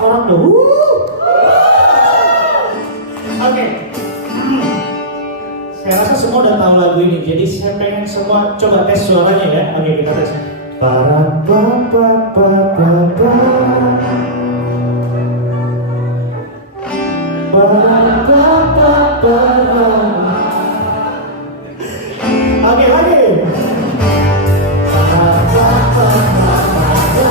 Sorak dulu. Oke. Saya rasa semua udah tahu lagu ini, jadi saya pengen semua coba tes suaranya ya. Oke, kita tes. Para pa pa pa pa pa. Para pa pa pa pa. Oke, lagi. Para pa pa pa pa pa.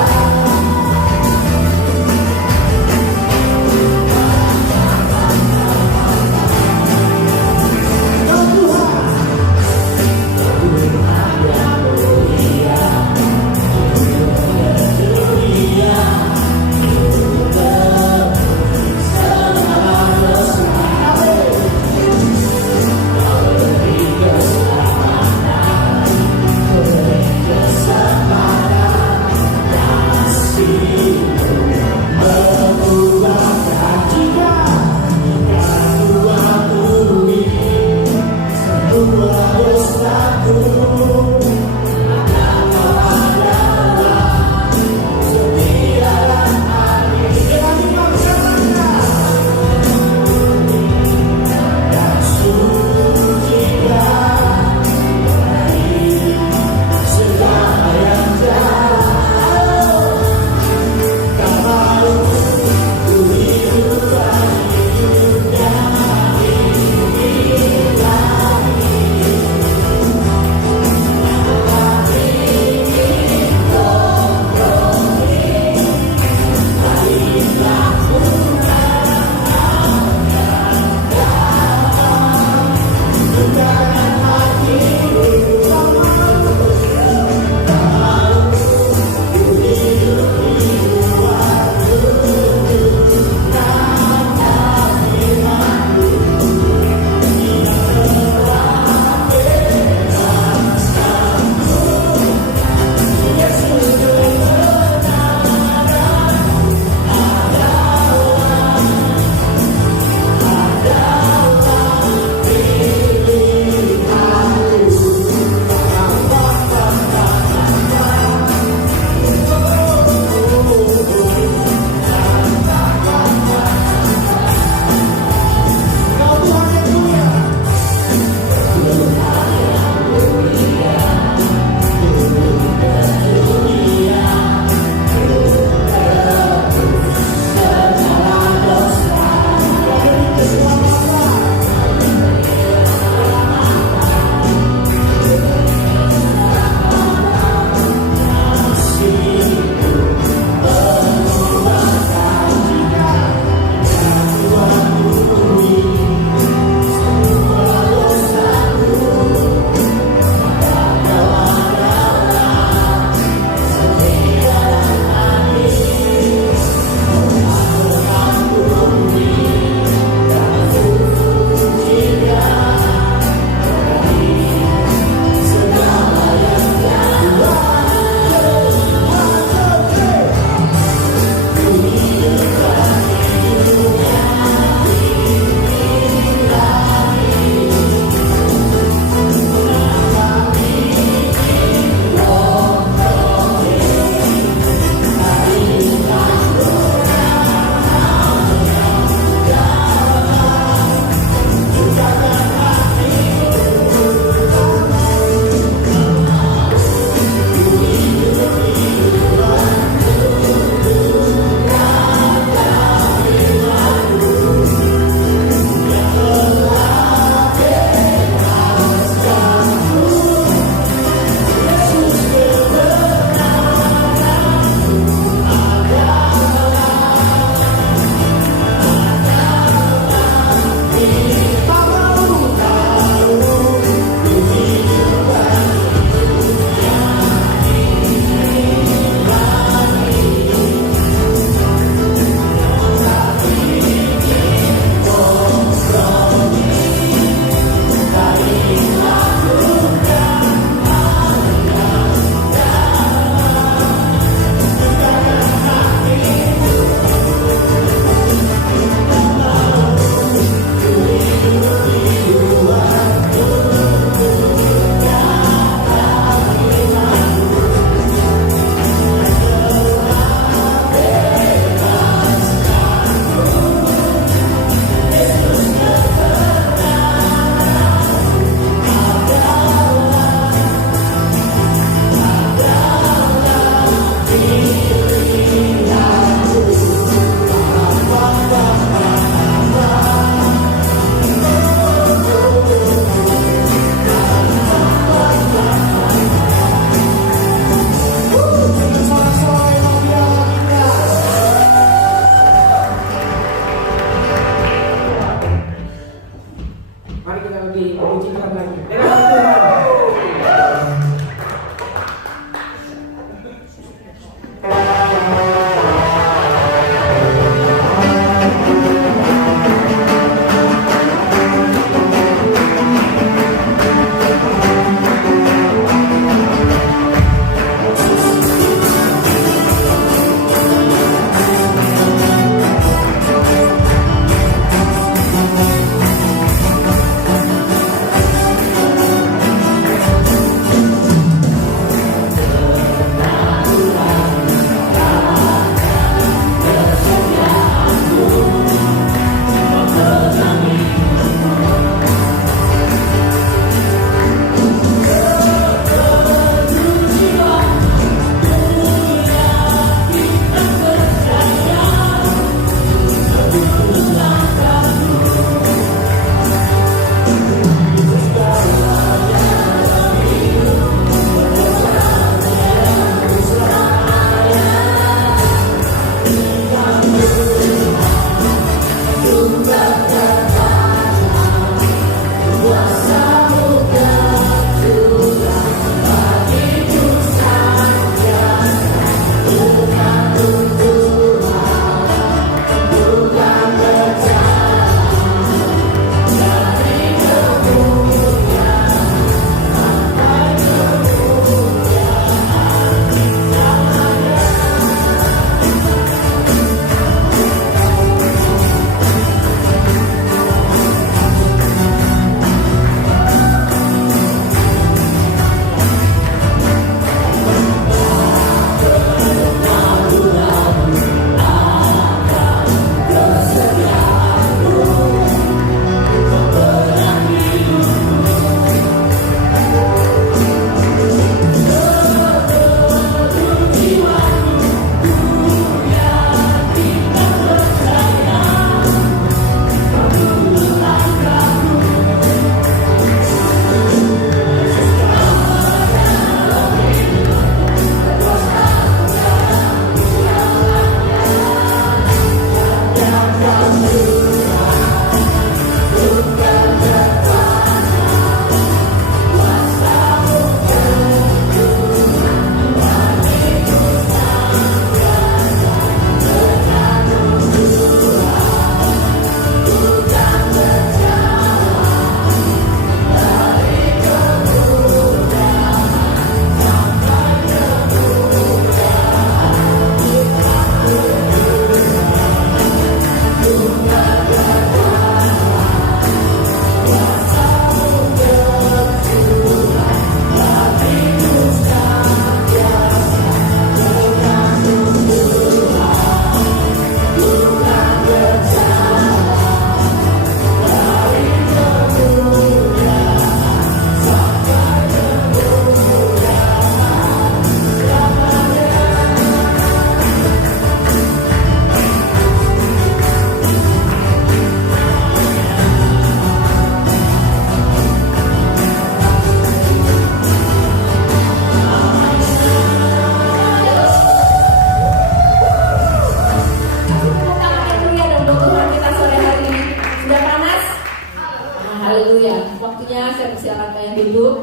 duduk.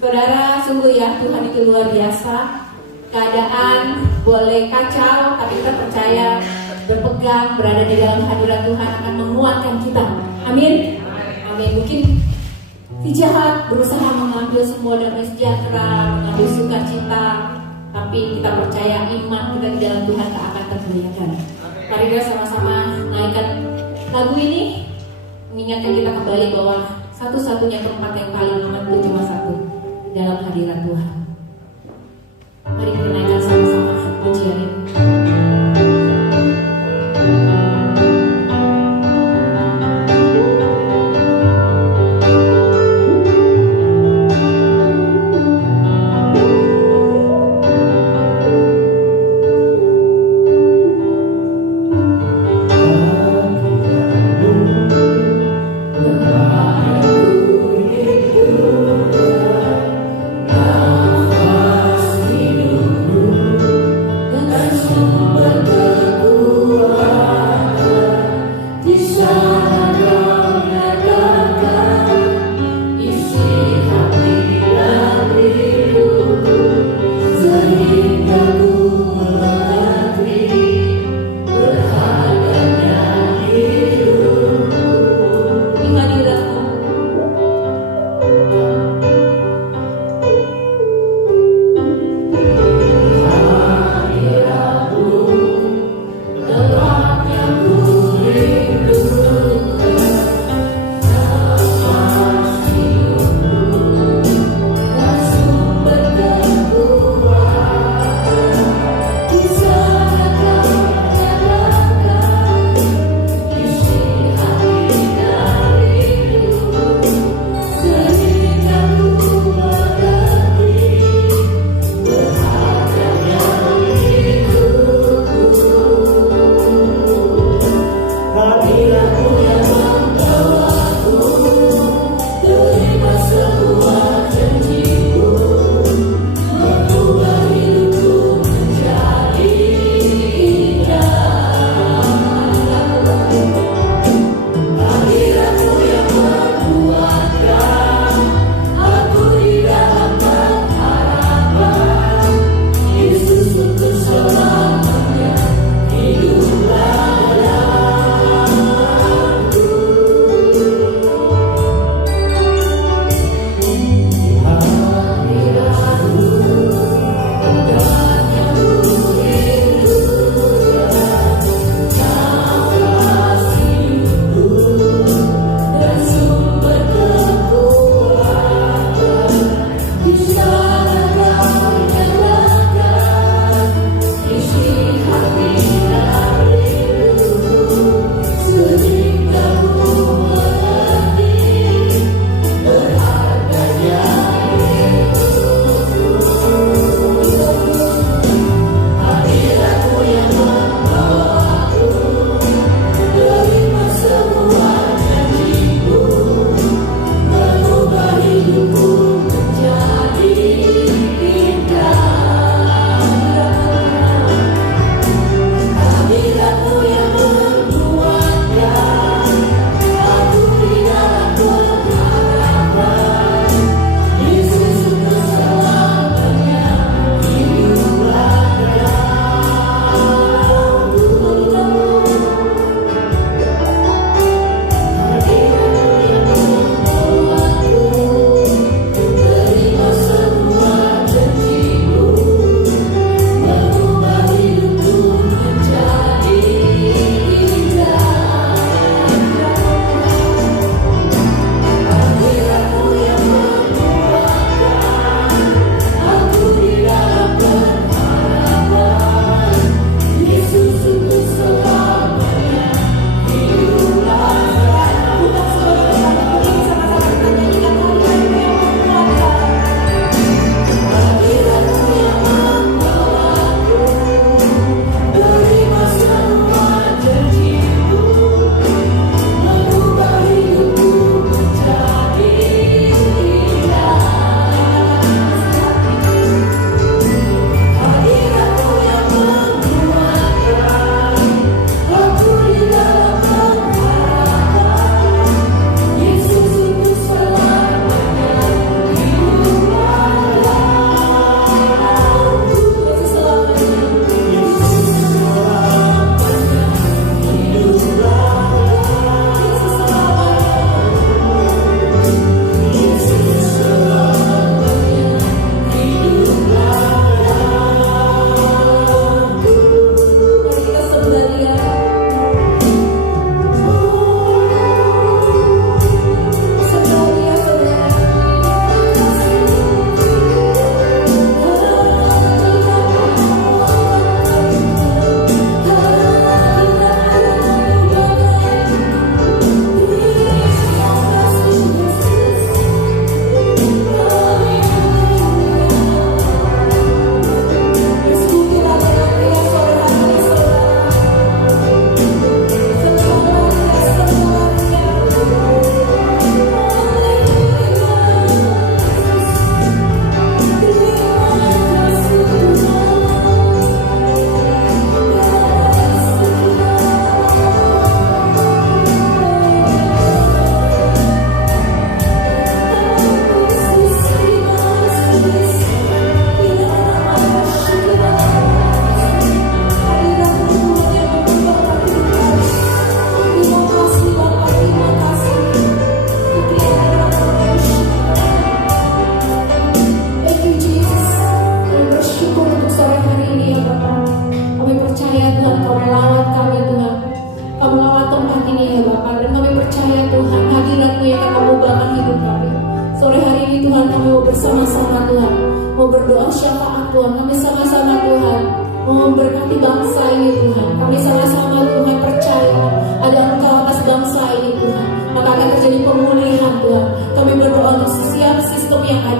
Saudara, sungguh ya, Tuhan itu luar biasa. Keadaan boleh kacau, tapi kita percaya berpegang, berada di dalam hadirat Tuhan akan menguatkan kita. Amin. Amin. Mungkin si jahat berusaha mengambil semua damai sejahtera, mengambil sukacita, tapi kita percaya iman kita di dalam Tuhan tak akan tergoyahkan. Mari kita sama-sama naikkan lagu ini, mengingatkan kita kembali bahwa satu-satunya tempat yang paling aman itu cuma satu, dalam hadirat Tuhan. Mari kita naikkan sama-sama pujian ini. Nafas hidupku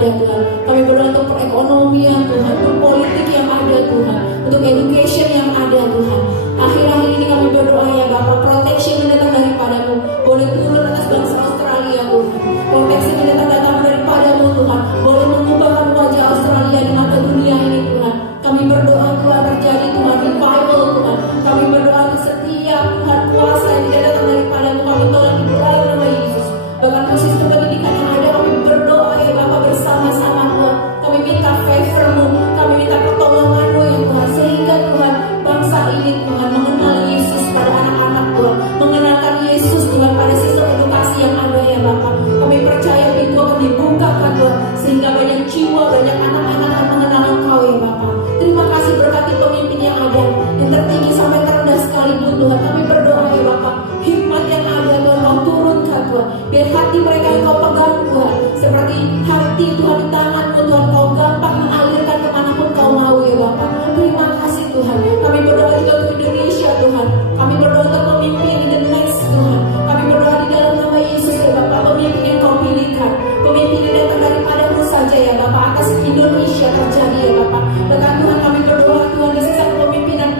ada Tuhan. Kami berdoa untuk perekonomian Tuhan, untuk politik yang ada Tuhan, untuk education yang ada Tuhan. Akhir-akhir ini kami berdoa ya Bapak, protection mendatang daripadamu boleh turun atas bangsa Australia Tuhan. Proteksi mendatang daripadamu Tuhan, boleh mengubahkan wajah Australia di mata dunia ini Tuhan. Kami berdoa Tuhan terjadi Tuhan revival Tuhan. Kami berdoa untuk setiap Tuhan kuasa yang tidak datang daripadamu, kami tolak di dalam nama Yesus. Bahkan untuk sistem pendidikan yang ada, kami berdoa ya Bapak bersama-sama Tuhan. Kami minta favor-Mu, kami minta pertolongan-Mu ya Tuhan, sehingga Tuhan bangsa ini Tuhan mengenal Yesus pada anak-anak Tuhan, mengenalkan Yesus Tuhan pada sistem edukasi yang ada ya Bapak. Kami percaya pintu akan dibukakan Tuhan, sehingga banyak jiwa, banyak anak-anak akan mengenal Engkau ya Bapak. Terima kasih berkati pemimpin yang ada, yang tertinggi sampai terendah sekalipun Tuhan. Kami berdoa ya Bapak, hikmat yang ada Tuhan Kau turunkan Tuhan, biar hati mereka yang Kau pegang Tuhan, seperti hati Tuhan di tangan-Mu Tuhan, Kau gampang mengalirkan kemanapun Kau mau ya Bapak. Terima kasih Tuhan. Kami berdoa juga untuk Indonesia Tuhan. Kami berdoa untuk pemimpin in the next Tuhan. Kami berdoa di dalam nama Yesus ya Bapak, pemimpin yang Kau pilihkan, pemimpin yang datang daripadamu saja ya Bapak, atas Indonesia terjadi ya Bapak. Bahkan Tuhan kami berdoa Tuhan di sisa kepemimpinan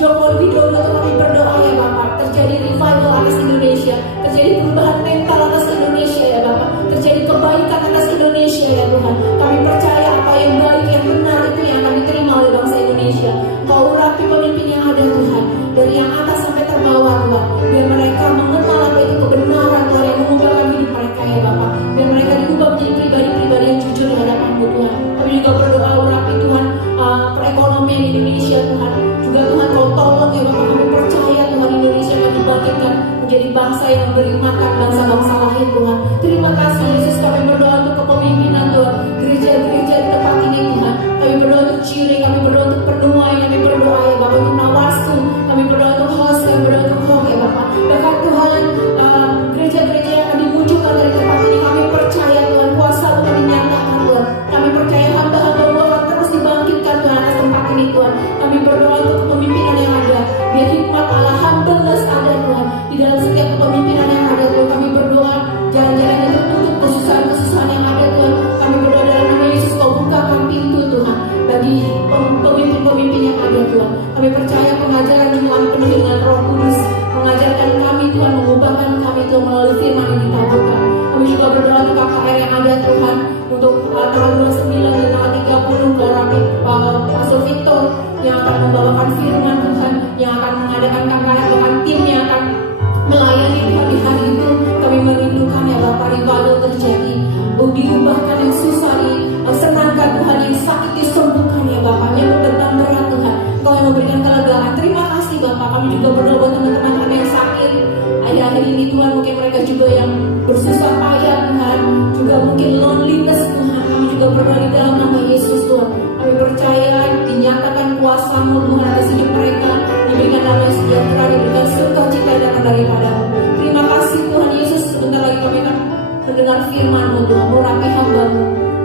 Joko Widodo, kami berdoa ya Bapak, terjadi revival atas Indonesia, terjadi perubahan mental atas Indonesia ya Bapak, terjadi kebaikan atas Indonesia ya Tuhan. Kami percaya apa yang baik, yang benar itu yang kami terima oleh bangsa Indonesia. Kau urapi pemimpin yang ada Tuhan, dari yang atas sampai terbawah Tuhan, biar mereka mengenal apa itu kebenaran Tuhan yang mengubahkan hidup mereka ya Bapak, biar mereka diubah menjadi pribadi-pribadi yang jujur di hadapan-Mu Tuhan. Kami juga berdoa urapi Tuhan perekonomian Indonesia Tuhan, juga Tuhan Kau tolong ya Bapak. Kami percaya Tuhan Indonesia akan dibangkitkan menjadi bangsa yang beri makan bangsa-bangsa lain Tuhan. Terima kasih Yesus. Kami berdoa untuk kepemimpinan Tuhan, gereja-gereja di tempat ini Tuhan. Kami berdoa untuk Ciri, kami berdoa untuk Pernuai, kami berdoa ya Bapak untuk Nawarstu, kami berdoa untuk Host, kami berdoa untuk Hok ya Bapak. Bahkan Tuhan gereja-gereja yang akan dimunculkan dari tempat ini, kami percaya Tuhan kuasa Tuhan dinyatakan Tuhan. Kami percaya hamba-hamba-Mu akan terus dibangkitkan Tuhan atas tempat ini Tuhan. Kami berdoa untuk kepemimpinan yang ada, biar hikmat Allah humbleness ada Tuhan di dalam setiap kepemimpinan yang ada Tuhan. Kami berdoa jalan-jalan yang tertutup, kesusahan-kesusahan yang ada Tuhan, kami berdoa dalam nama Yesus Kau bukakan pintu Tuhan bagi pemimpin-pemimpin yang ada Tuhan. Kami percaya pengajaran juga kami penuhi dengan Roh Kudus, mengajarkan kami Tuhan, mengubahkan kami Tuhan melalui firman yang ditaburkan. Kami juga berdoa untuk KKR yang ada Tuhan, untuk tanggal 29 dan tanggal 30 Korapi Pastor Victor yang akan membawakan firman Tuhan, yang akan mengadakan KKR, bahkan tim yang akan melayani Tuhan di hari itu. Kami merindukan ya Bapak, revival terjadi, diubahkan yang susah disenangkan Tuhan, yang sakit disembuhkan ya Bapak, yang beban berat Tuhan Kau yang memberikan kelegaan. Terima kasih Bapak. Kami juga berdoa buat teman-teman kami yang sakit akhir-akhir ini Tuhan, mungkin mereka juga yang bersusah payah Tuhan, juga mungkin loneliness Tuhan. Kami juga berdoa di dalam nama Yesus Tuhan. Kami percaya dinyatakan kuasa-Mu Tuhan atas hidup mereka, diberikan damai sejahtera, diberikan sukacita yang datang daripada-Mu. Terima kasih Tuhan Yesus. Sebentar lagi kami akan mendengar firman-Mu Tuhan. Urapi hamba-Mu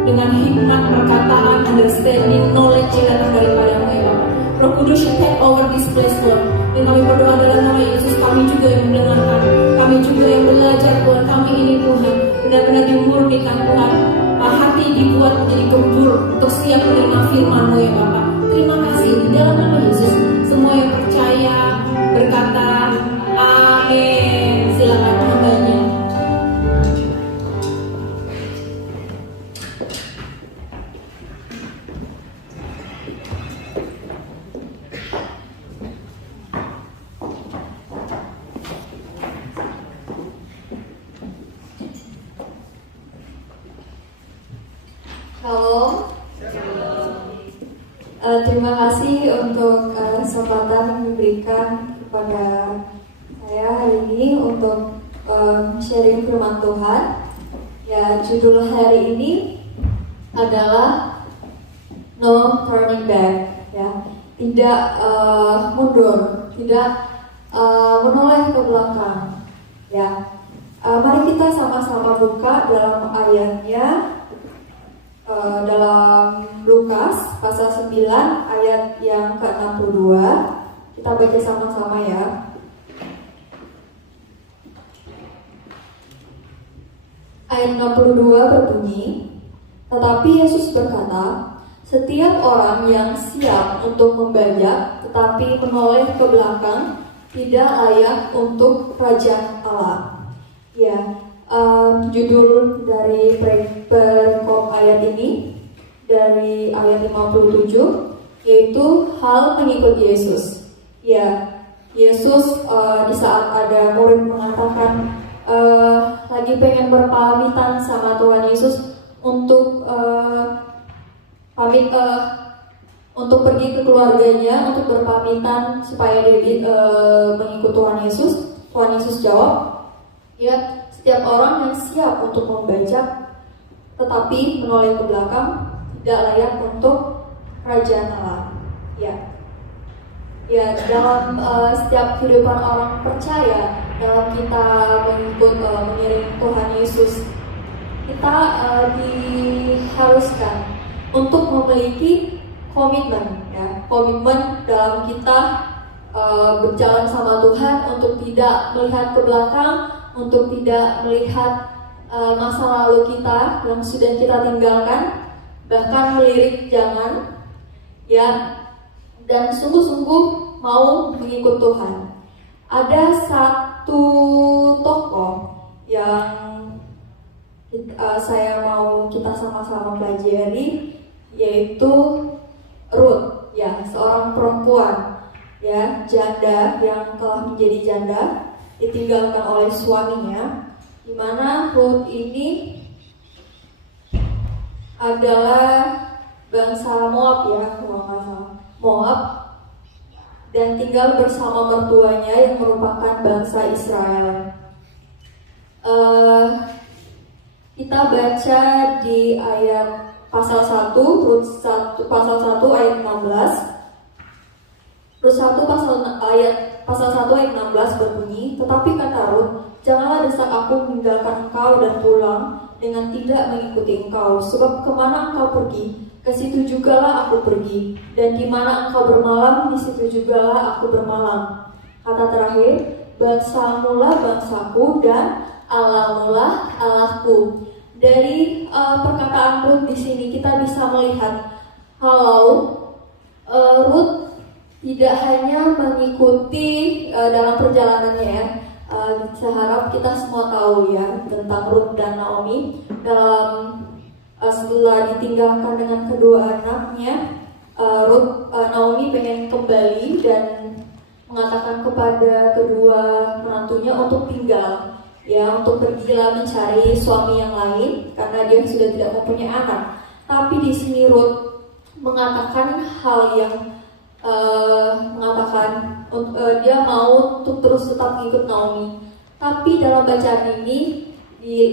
dengan hikmat perkataan, understanding, knowledge yang datang daripada-Mu ya Bapak. Roh Kudus take over this place Tuhan. Dan kami berdoa dalam nama Yesus, kami juga yang mendengarkan, kami juga yang belajar Tuhan, kami ini Tuhan benar-benar dimurnikan Tuhan, hati dibuat menjadi gembur untuk siap menerima firman-Mu ya Bapak. Terima kasih di dalam nama Yesus. Semua yang percaya berkata amin. Silakan hambanya. Halo. Terima kasih untuk kesempatan yang diberikan kepada saya hari ini untuk sharing firman Tuhan. Ya, judul hari ini adalah No Turning Back. Ya, tidak mundur, tidak menoleh ke belakang. Ya, mari kita sama-sama buka dalam ayatnya. Dalam Lukas pasal 9 ayat yang ke-62. Kita baca sama-sama ya. Ayat 62 berbunyi, Tetapi Yesus berkata, setiap orang yang siap untuk membajak tetapi menoleh ke belakang tidak layak untuk kerajaan Allah. Ya, judul dari perikop ayat ini dari ayat 57 yaitu hal mengikut Yesus. Ya, Yesus di saat ada murid mengatakan lagi pengen berpamitan sama Tuhan Yesus untuk pamit untuk pergi ke keluarganya untuk berpamitan supaya dia mengikut Tuhan Yesus. Tuhan Yesus jawab, ya, setiap orang yang siap untuk membajak tetapi menoleh ke belakang tidak layak untuk kerajaan Allah. Ya, dalam setiap kehidupan orang percaya, dalam kita mengiring Tuhan Yesus, kita diharuskan untuk memiliki komitmen, ya, komitmen dalam kita berjalan sama Tuhan, untuk tidak melihat ke belakang, untuk tidak melihat masa lalu kita yang sudah kita tinggalkan, bahkan melirik jangan, ya, dan sungguh-sungguh mau mengikut Tuhan. Ada satu tokoh yang saya mau kita sama-sama pelajari, yaitu Ruth, ya, seorang perempuan, ya, janda yang telah menjadi janda, ditinggalkan oleh suaminya, di mana Ruth ini adalah bangsa Moab, ya, kalau nggak salah, Moab, dan tinggal bersama mertuanya yang merupakan bangsa Israel. Kita baca di ayat pasal 1, Rut 1 pasal 1 ayat 16. Rut 1 pasal 1 ayat 16 berbunyi, tetapi kata Rut, janganlah desak aku meninggalkan engkau dan pulang dengan tidak mengikuti engkau, sebab kemana engkau pergi, ke situ jugalah aku pergi, dan di mana engkau bermalam, di situ jugalah aku bermalam. Kata terakhir, bangsamulah bangsaku dan Allahmulah Allahku. Dari perkataan Ruth di sini kita bisa melihat kalau Ruth tidak hanya mengikuti dalam perjalanannya, ya. Saya harap kita semua tahu, ya, tentang Ruth dan Naomi. Dalam setelah ditinggalkan dengan kedua anaknya, Naomi pengen kembali dan mengatakan kepada kedua menantunya untuk tinggal, ya, untuk pergilah mencari suami yang lain karena dia sudah tidak mempunyai anak. Tapi di sini Ruth mengatakan hal yang dia mau untuk terus tetap mengikut Naomi. Tapi dalam bacaan ini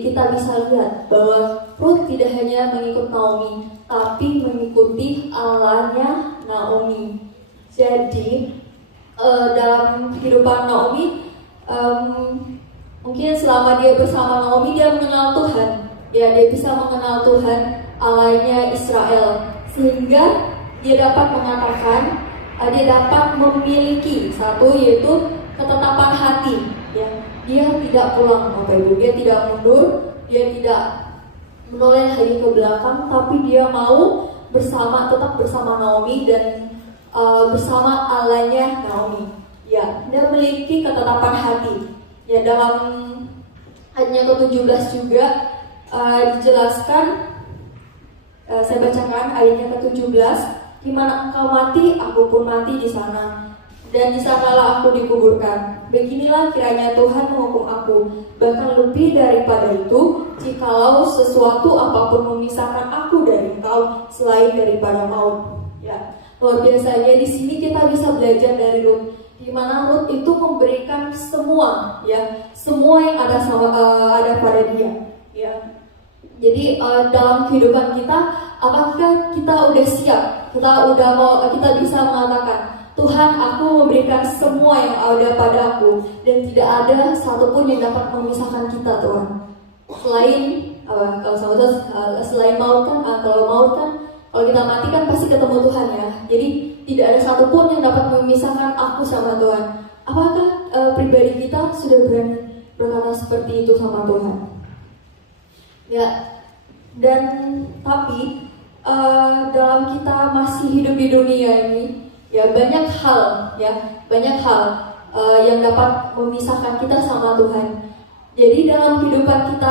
kita bisa lihat bahwa Ruth tidak hanya mengikut Naomi, tapi mengikuti Allahnya Naomi. Jadi dalam kehidupan Naomi, mungkin selama dia bersama Naomi, dia mengenal Tuhan, ya, dia bisa mengenal Tuhan Allahnya Israel, sehingga dia dapat mengatakan, dia dapat memiliki satu, yaitu ketetapan hati, ya. Dia tidak pulang, Bapak Ibu, dia tidak mundur, dia tidak menoleh lagi ke belakang, tapi dia mau tetap bersama Naomi dan bersama Allahnya Naomi, ya. Dia memiliki ketetapan hati, ya. Dalam ayatnya ke-17 juga dijelaskan, saya bacakan ayatnya ke-17, di mana engkau mati, aku pun mati di sana, dan di sanalah aku dikuburkan. Beginilah kiranya Tuhan menghukum aku, bahkan lebih daripada itu, jikalau sesuatu apapun memisahkan aku dari engkau selain daripada maut. Ya, luar biasanya di sini kita bisa belajar dari Ruth, di mana Ruth itu memberikan semua, ya, semua yang ada pada dia, ya. Jadi dalam kehidupan kita, apakah kita udah siap? Kita bisa mengatakan, Tuhan, aku memberikan semua yang ada padaku, dan tidak ada satupun yang dapat memisahkan kita, Tuhan. Selain maut kan, kalau kita mati kan pasti ketemu Tuhan, ya. Jadi tidak ada satupun yang dapat memisahkan aku sama Tuhan. Apakah pribadi kita sudah berani berkata seperti itu sama Tuhan? Ya, Dan tapi dalam kita masih hidup di dunia ini, ya banyak hal yang dapat memisahkan kita sama Tuhan. Jadi dalam kehidupan kita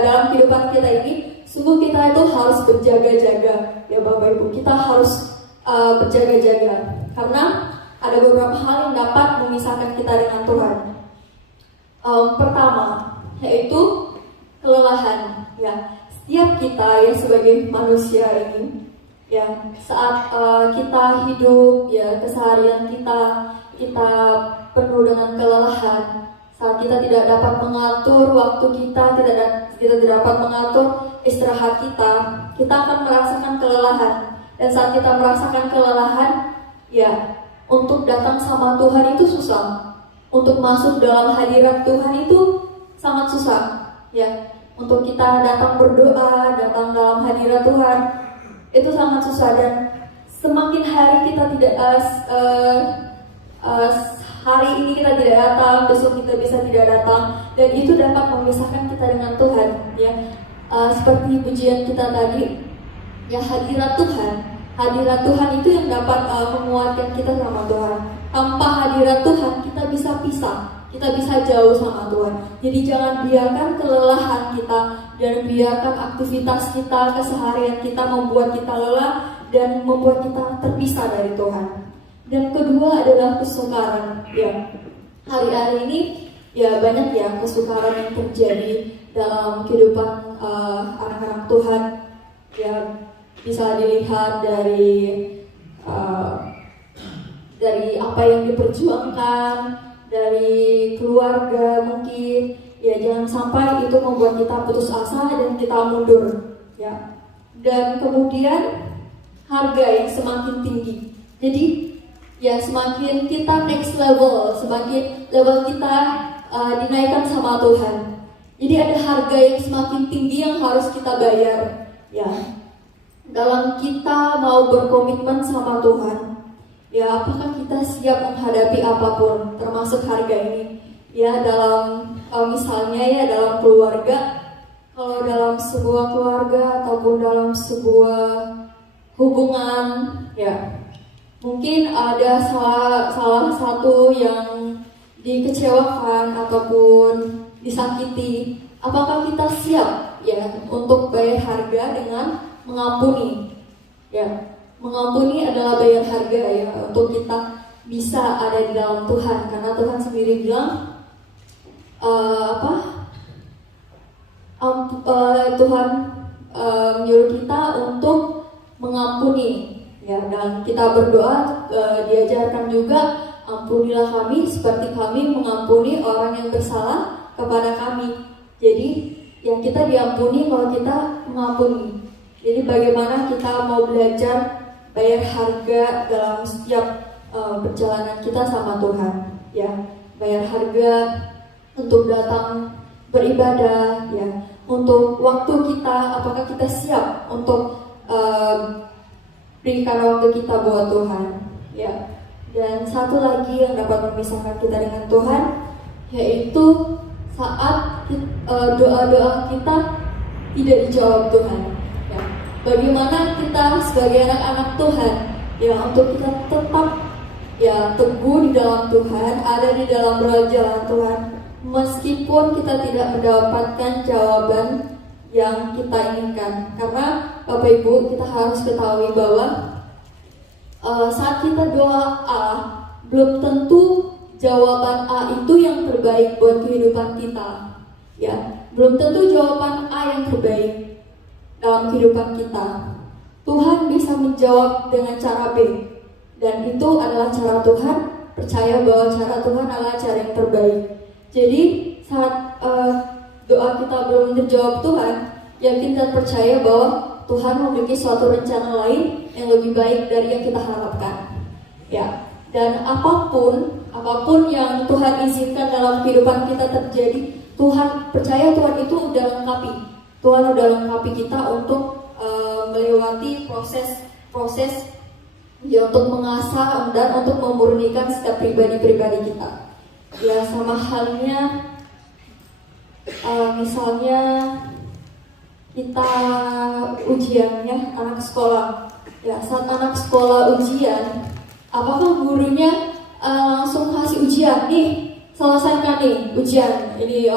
dalam kehidupan kita ini, sungguh kita itu harus berjaga-jaga, ya Bapak Ibu. Kita harus berjaga-jaga karena ada beberapa hal yang dapat memisahkan kita dengan Tuhan. Pertama, yaitu kelelahan. Ya, setiap kita ya sebagai manusia ini, ya saat kita hidup, ya keseharian kita penuh dengan kelelahan. Saat kita tidak dapat mengatur waktu kita tidak dapat mengatur istirahat kita akan merasakan kelelahan. Dan saat kita merasakan kelelahan, ya untuk datang sama Tuhan itu susah. Untuk masuk dalam hadirat Tuhan itu sangat susah. Ya, untuk kita datang berdoa, datang dalam hadirat Tuhan itu sangat susah. Dan semakin hari kita tidak hari ini kita tidak datang, besok kita bisa tidak datang, dan itu dapat memisahkan kita dengan Tuhan. Ya, seperti pujian kita tadi, ya hadirat Tuhan itu yang dapat menguatkan kita sama Tuhan. Tanpa hadirat Tuhan kita bisa pisah, kita bisa jauh sama Tuhan. Jadi jangan biarkan kelelahan kita dan biarkan aktivitas kita, keseharian kita membuat kita lelah dan membuat kita terpisah dari Tuhan. Dan kedua adalah kesukaran. Ya, hari-hari ini ya banyak ya kesukaran yang terjadi dalam kehidupan anak-anak Tuhan. Ya, bisa dilihat dari apa yang diperjuangkan, dari keluarga mungkin. Ya, jangan sampai itu membuat kita putus asa dan kita mundur. Ya, dan kemudian harga yang semakin tinggi. Jadi ya semakin kita next level, semakin level kita dinaikkan sama Tuhan. Jadi ada harga yang semakin tinggi yang harus kita bayar. Ya, dalam kita mau berkomitmen sama Tuhan, ya apakah kita siap menghadapi apapun, termasuk harga ini? Ya dalam misalnya ya dalam keluarga, kalau dalam sebuah keluarga ataupun dalam sebuah hubungan, ya mungkin ada salah satu yang dikecewakan ataupun disakiti. Apakah kita siap ya untuk bayar harga dengan mengampuni? Ya, mengampuni adalah bayar harga ya untuk kita bisa ada di dalam Tuhan, karena Tuhan sendiri bilang Tuhan menyuruh kita untuk mengampuni. Ya, dan kita berdoa diajarkan juga, ampunilah kami seperti kami mengampuni orang yang bersalah kepada kami. Jadi yang kita diampuni kalau kita mengampuni. Jadi bagaimana kita mau belajar bayar harga dalam setiap perjalanan kita sama Tuhan. Ya, bayar harga untuk datang beribadah. Ya, untuk waktu kita, apakah kita siap untuk berikan waktu kita buat Tuhan, ya. Dan satu lagi yang dapat memisahkan kita dengan Tuhan, yaitu saat doa-doa kita tidak dijawab Tuhan. Ya. Bagaimana kita sebagai anak-anak Tuhan, ya untuk kita tetap ya teguh di dalam Tuhan, ada di dalam jalan Tuhan, meskipun kita tidak mendapatkan jawaban yang kita inginkan. Karena Bapak Ibu, kita harus ketahui bahwa saat kita doa A, belum tentu jawaban A itu yang terbaik buat kehidupan kita. Ya, belum tentu jawaban A yang terbaik dalam kehidupan kita. Tuhan bisa menjawab dengan cara B, dan itu adalah cara Tuhan. Percaya bahwa cara Tuhan adalah cara yang terbaik. Jadi saat doa kita belum terjawab Tuhan, yakin dan percaya bahwa Tuhan memiliki suatu rencana lain yang lebih baik dari yang kita harapkan. Ya, dan apapun yang Tuhan izinkan dalam kehidupan kita terjadi, Tuhan percaya Tuhan itu udah lengkapi. Tuhan udah lengkapi kita untuk melewati proses ya untuk mengasah dan untuk memurnikan setiap pribadi-pribadi kita. Ya, sama halnya misalnya kita ujian ya, anak sekolah. Ya, saat anak sekolah ujian, apakah gurunya langsung kasih ujian nih, selesaikan nih ujian ini,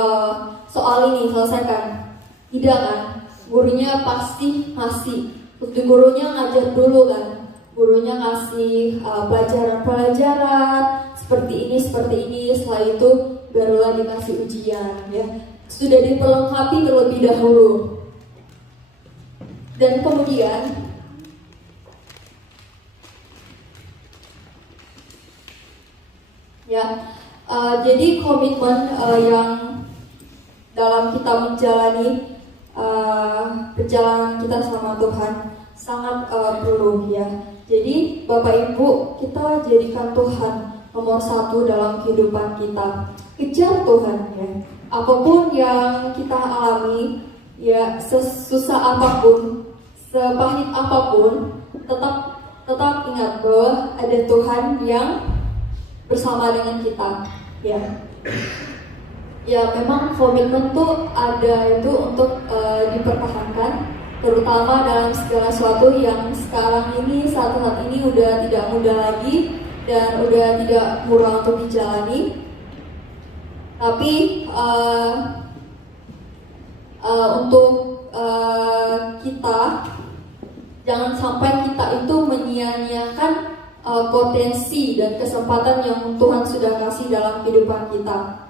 soal ini selesaikan? Tidak kan? Gurunya pasti ngasih. Gurunya ngajar dulu kan. Gurunya ngasih pelajaran-pelajaran seperti ini. Setelah itu barulah dikasih ujian ya. Sudah diperlengkapi terlebih dahulu. Dan kemudian ya, jadi komitmen yang dalam kita menjalani perjalanan kita sama Tuhan sangat perlu ya. Jadi Bapak Ibu, kita jadikan Tuhan nomor 1 dalam kehidupan kita. Kejar Tuhan ya. Apapun yang kita alami ya, sesusah apapun, sepahit apapun, tetap ingat bahwa ada Tuhan yang bersama dengan kita ya. Ya, memang komitmen tuh ada itu untuk dipertahankan, terutama dalam segala sesuatu yang sekarang ini, saat ini udah tidak mudah lagi dan udah tidak murah untuk dijalani. Tapi untuk kita, jangan sampai kita itu menyia-nyiakan potensi dan kesempatan yang Tuhan sudah kasih dalam kehidupan kita.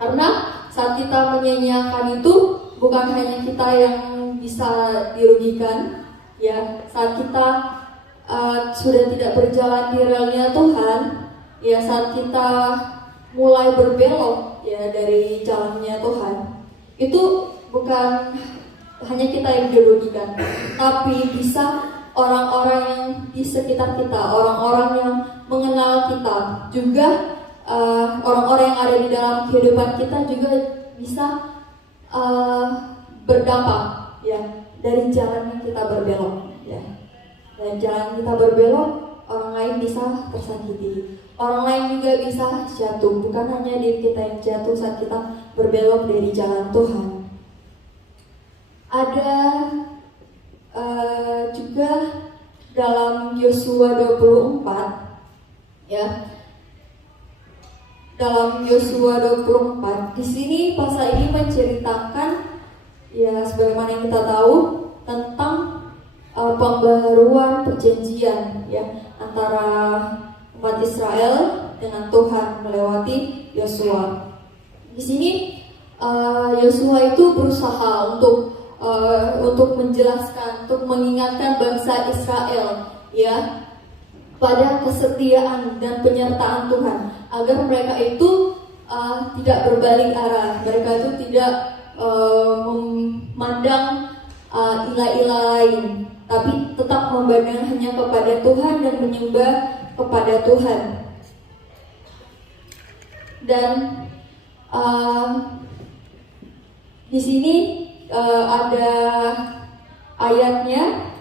Karena saat kita menyia-nyiakan itu, bukan hanya kita yang bisa dirugikan ya. Saat kita sudah tidak berjalan di relnya Tuhan ya, saat kita mulai berbelok ya dari jalannya Tuhan, itu bukan hanya kita yang dirugikan, tapi bisa orang-orang yang di sekitar kita, orang-orang yang mengenal kita juga, orang-orang yang ada di dalam kehidupan kita juga bisa berdampak ya dari jalan yang kita berbelok ya. Dan jalan kita berbelok, orang lain bisa tersakiti, orang lain juga bisa jatuh. Bukan hanya diri kita yang jatuh saat kita berbelok dari jalan Tuhan. Ada juga dalam Yosua 24 ya. Dalam Yosua 24, di sini pasal ini menceritakan ya, sebagaimana yang kita tahu tentang pembaharuan perjanjian ya antara umat Israel dengan Tuhan melewati Yosua. Di sini Yosua itu berusaha untuk menjelaskan, untuk mengingatkan bangsa Israel ya pada kesetiaan dan penyertaan Tuhan, agar mereka itu tidak berbalik arah, mereka itu tidak memandang ilah-ilah lain, tapi tetap memandang hanya kepada Tuhan dan menyembah kepada Tuhan. Dan di sini ada ayatnya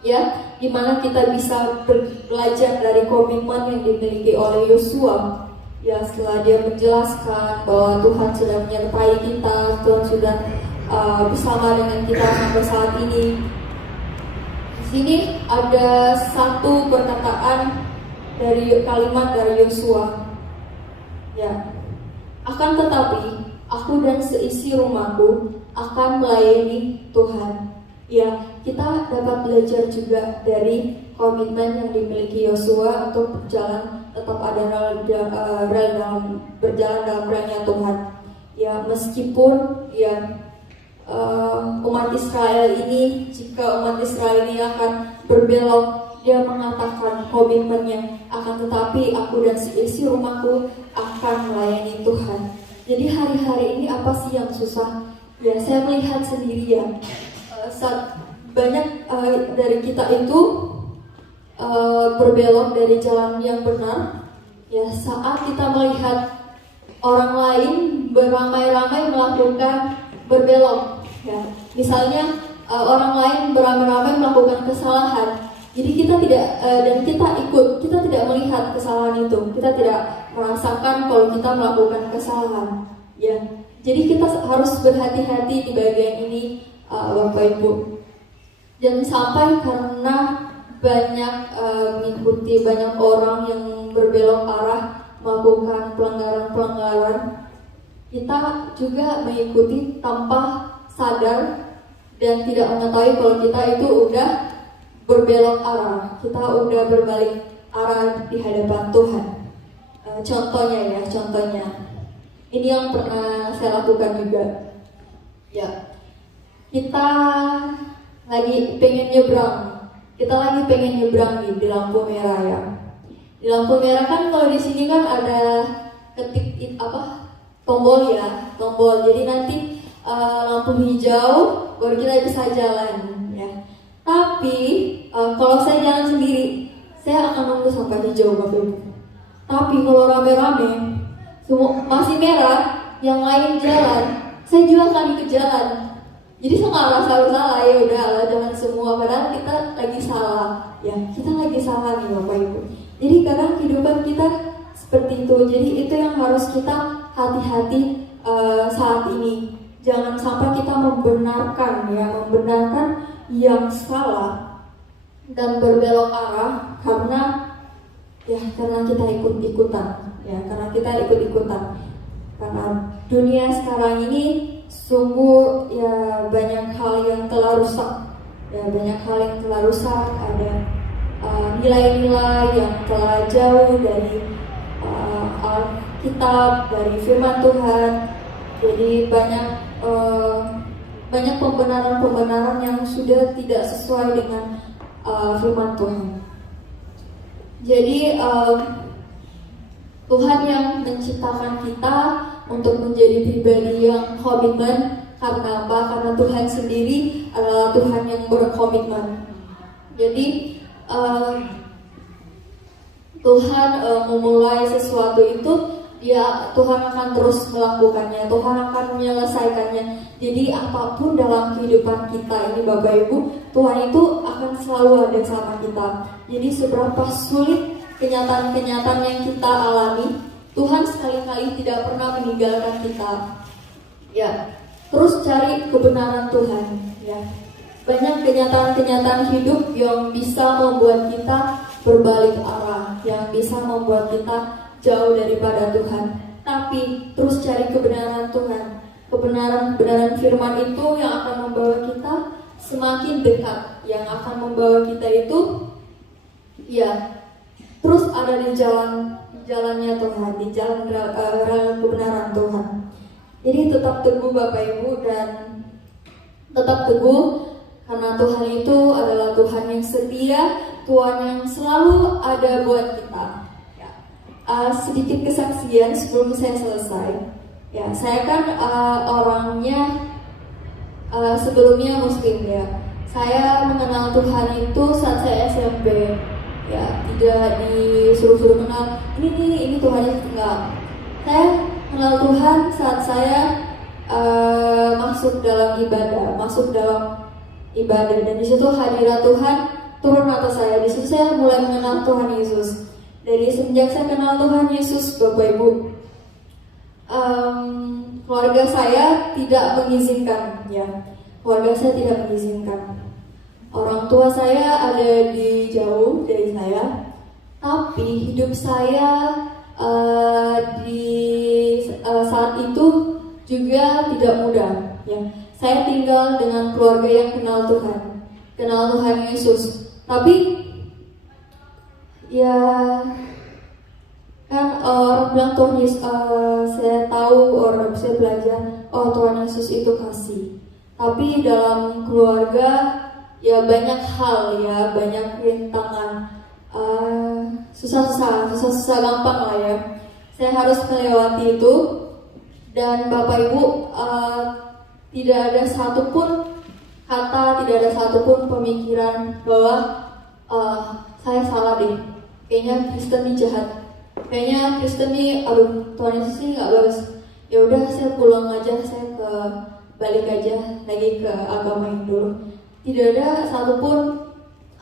ya, di mana kita bisa belajar dari komitmen yang dimiliki oleh Yosua ya. Setelah dia menjelaskan bahwa Tuhan sudah menyertai kita, Tuhan sudah bersama dengan kita sampai saat ini. Di sini ada satu perkataan dari kalimat dari Yosua ya, akan tetapi aku dan seisi rumahku akan melayani Tuhan ya. Kita dapat belajar juga dari komitmen yang dimiliki Yosua untuk berjalan, tetap ada berjalan dalam relnya Tuhan ya. Meskipun ya umat Israel ini, jika umat Israel ini akan berbelok, dia mengatakan komitmennya, akan tetapi aku dan seisi rumahku akan melayani Tuhan. Jadi hari-hari ini apa sih yang susah? Ya, saya melihat sendiri ya, banyak dari kita itu berbelok dari jalan yang benar ya, saat kita melihat orang lain beramai-ramai melakukan berbelok ya. Misalnya orang lain beramai-ramai melakukan kesalahan, jadi kita tidak dan kita ikut, kita tidak melihat kesalahan itu, kita tidak merasakan kalau kita melakukan kesalahan ya. Jadi kita harus berhati-hati di bagian ini, Bapak Ibu. Jangan sampai karena banyak mengikuti banyak orang yang berbelok arah melakukan pelanggaran-pelanggaran, kita juga mengikuti tanpa sadar dan tidak mengetahui kalau kita itu udah berbelok arah, kita udah berbalik arah di hadapan Tuhan. Contohnya ini yang pernah saya lakukan juga. Ya, kita lagi pengen nyebrang di lampu merah ya. Di lampu merah kan kalau di sini kan ada ketik tombol. Jadi nanti lampu hijau baru kita bisa jalan ya. Tapi kalau saya jalan sendiri, saya akan nunggu sampai hijau Bapak Ibu. Tapi kalau rame-rame masih merah, yang lain jalan, saya juga akan ikut jalan. Jadi saya nggak merasa salah, ya udah jangan semua, padahal kita lagi salah ya, kita lagi salah nih Bapak Ibu. Jadi kadang kehidupan kita seperti itu. Jadi itu yang harus kita hati-hati saat ini. Jangan sampai kita membenarkan yang salah dan berbelok arah karena kita ikut-ikutan. Karena dunia sekarang ini sungguh ya banyak hal yang telah rusak. Ada nilai-nilai yang telah jauh dari Alkitab, dari firman Tuhan. Jadi banyak pembenaran yang sudah tidak sesuai dengan firman Tuhan. Jadi Tuhan yang menciptakan kita untuk menjadi pribadi yang komitmen. Karena apa? Karena Tuhan sendiri adalah Tuhan yang berkomitmen. Jadi Tuhan memulai sesuatu itu, Tuhan akan terus melakukannya, Tuhan akan menyelesaikannya. Jadi apapun dalam kehidupan kita ini Bapak Ibu, Tuhan itu akan selalu ada sama kita. Jadi seberapa sulit kenyataan-kenyataan yang kita alami, Tuhan sekali-kali tidak pernah meninggalkan kita. Ya, terus cari kebenaran Tuhan. Ya, banyak kenyataan-kenyataan hidup yang bisa membuat kita berbalik arah, yang bisa membuat kita jauh daripada Tuhan. Tapi terus cari kebenaran Tuhan. Kebenaran firman itu yang akan membawa kita semakin dekat, yang akan membawa kita itu terus ada di jalannya Tuhan, di jalan kebenaran Tuhan. Jadi tetap teguh Bapak Ibu, dan tetap teguh karena Tuhan itu adalah Tuhan yang setia, Tuhan yang selalu ada buat kita. Sedikit kesaksian sebelum saya selesai. Ya, saya kan orangnya sebelumnya Muslim ya. Saya mengenal Tuhan itu saat saya SMP. Ya, tidak disuruh-suruh kenal ini Tuhannya, enggak. Saya kenal Tuhan saat saya masuk dalam ibadah, dan di situ hadirat Tuhan turun atas saya. Di situ saya mulai mengenal Tuhan Yesus. Dari semenjak saya kenal Tuhan Yesus, Bapak Ibu, keluarga saya tidak mengizinkan. Orang tua saya ada di jauh dari saya, tapi hidup saya saat itu juga tidak mudah. Ya, saya tinggal dengan keluarga yang kenal Tuhan Yesus. Tapi kan orang bilang Tuhan Yesus, saya belajar, Tuhan Yesus itu kasih. Tapi dalam keluarga banyak hal, banyak rintangan, susah gampang lah ya. Saya harus melewati itu, dan Bapak Ibu, tidak ada satupun kata, tidak ada satupun pemikiran bahwa saya salah deh. Kayaknya Kristen ini jahat. Kayaknya Kristen ini, Tuhan Yesus ini nggak bagus. Ya udah, saya pulang aja, saya balik aja lagi ke agama yang dulu. Tidak ada satupun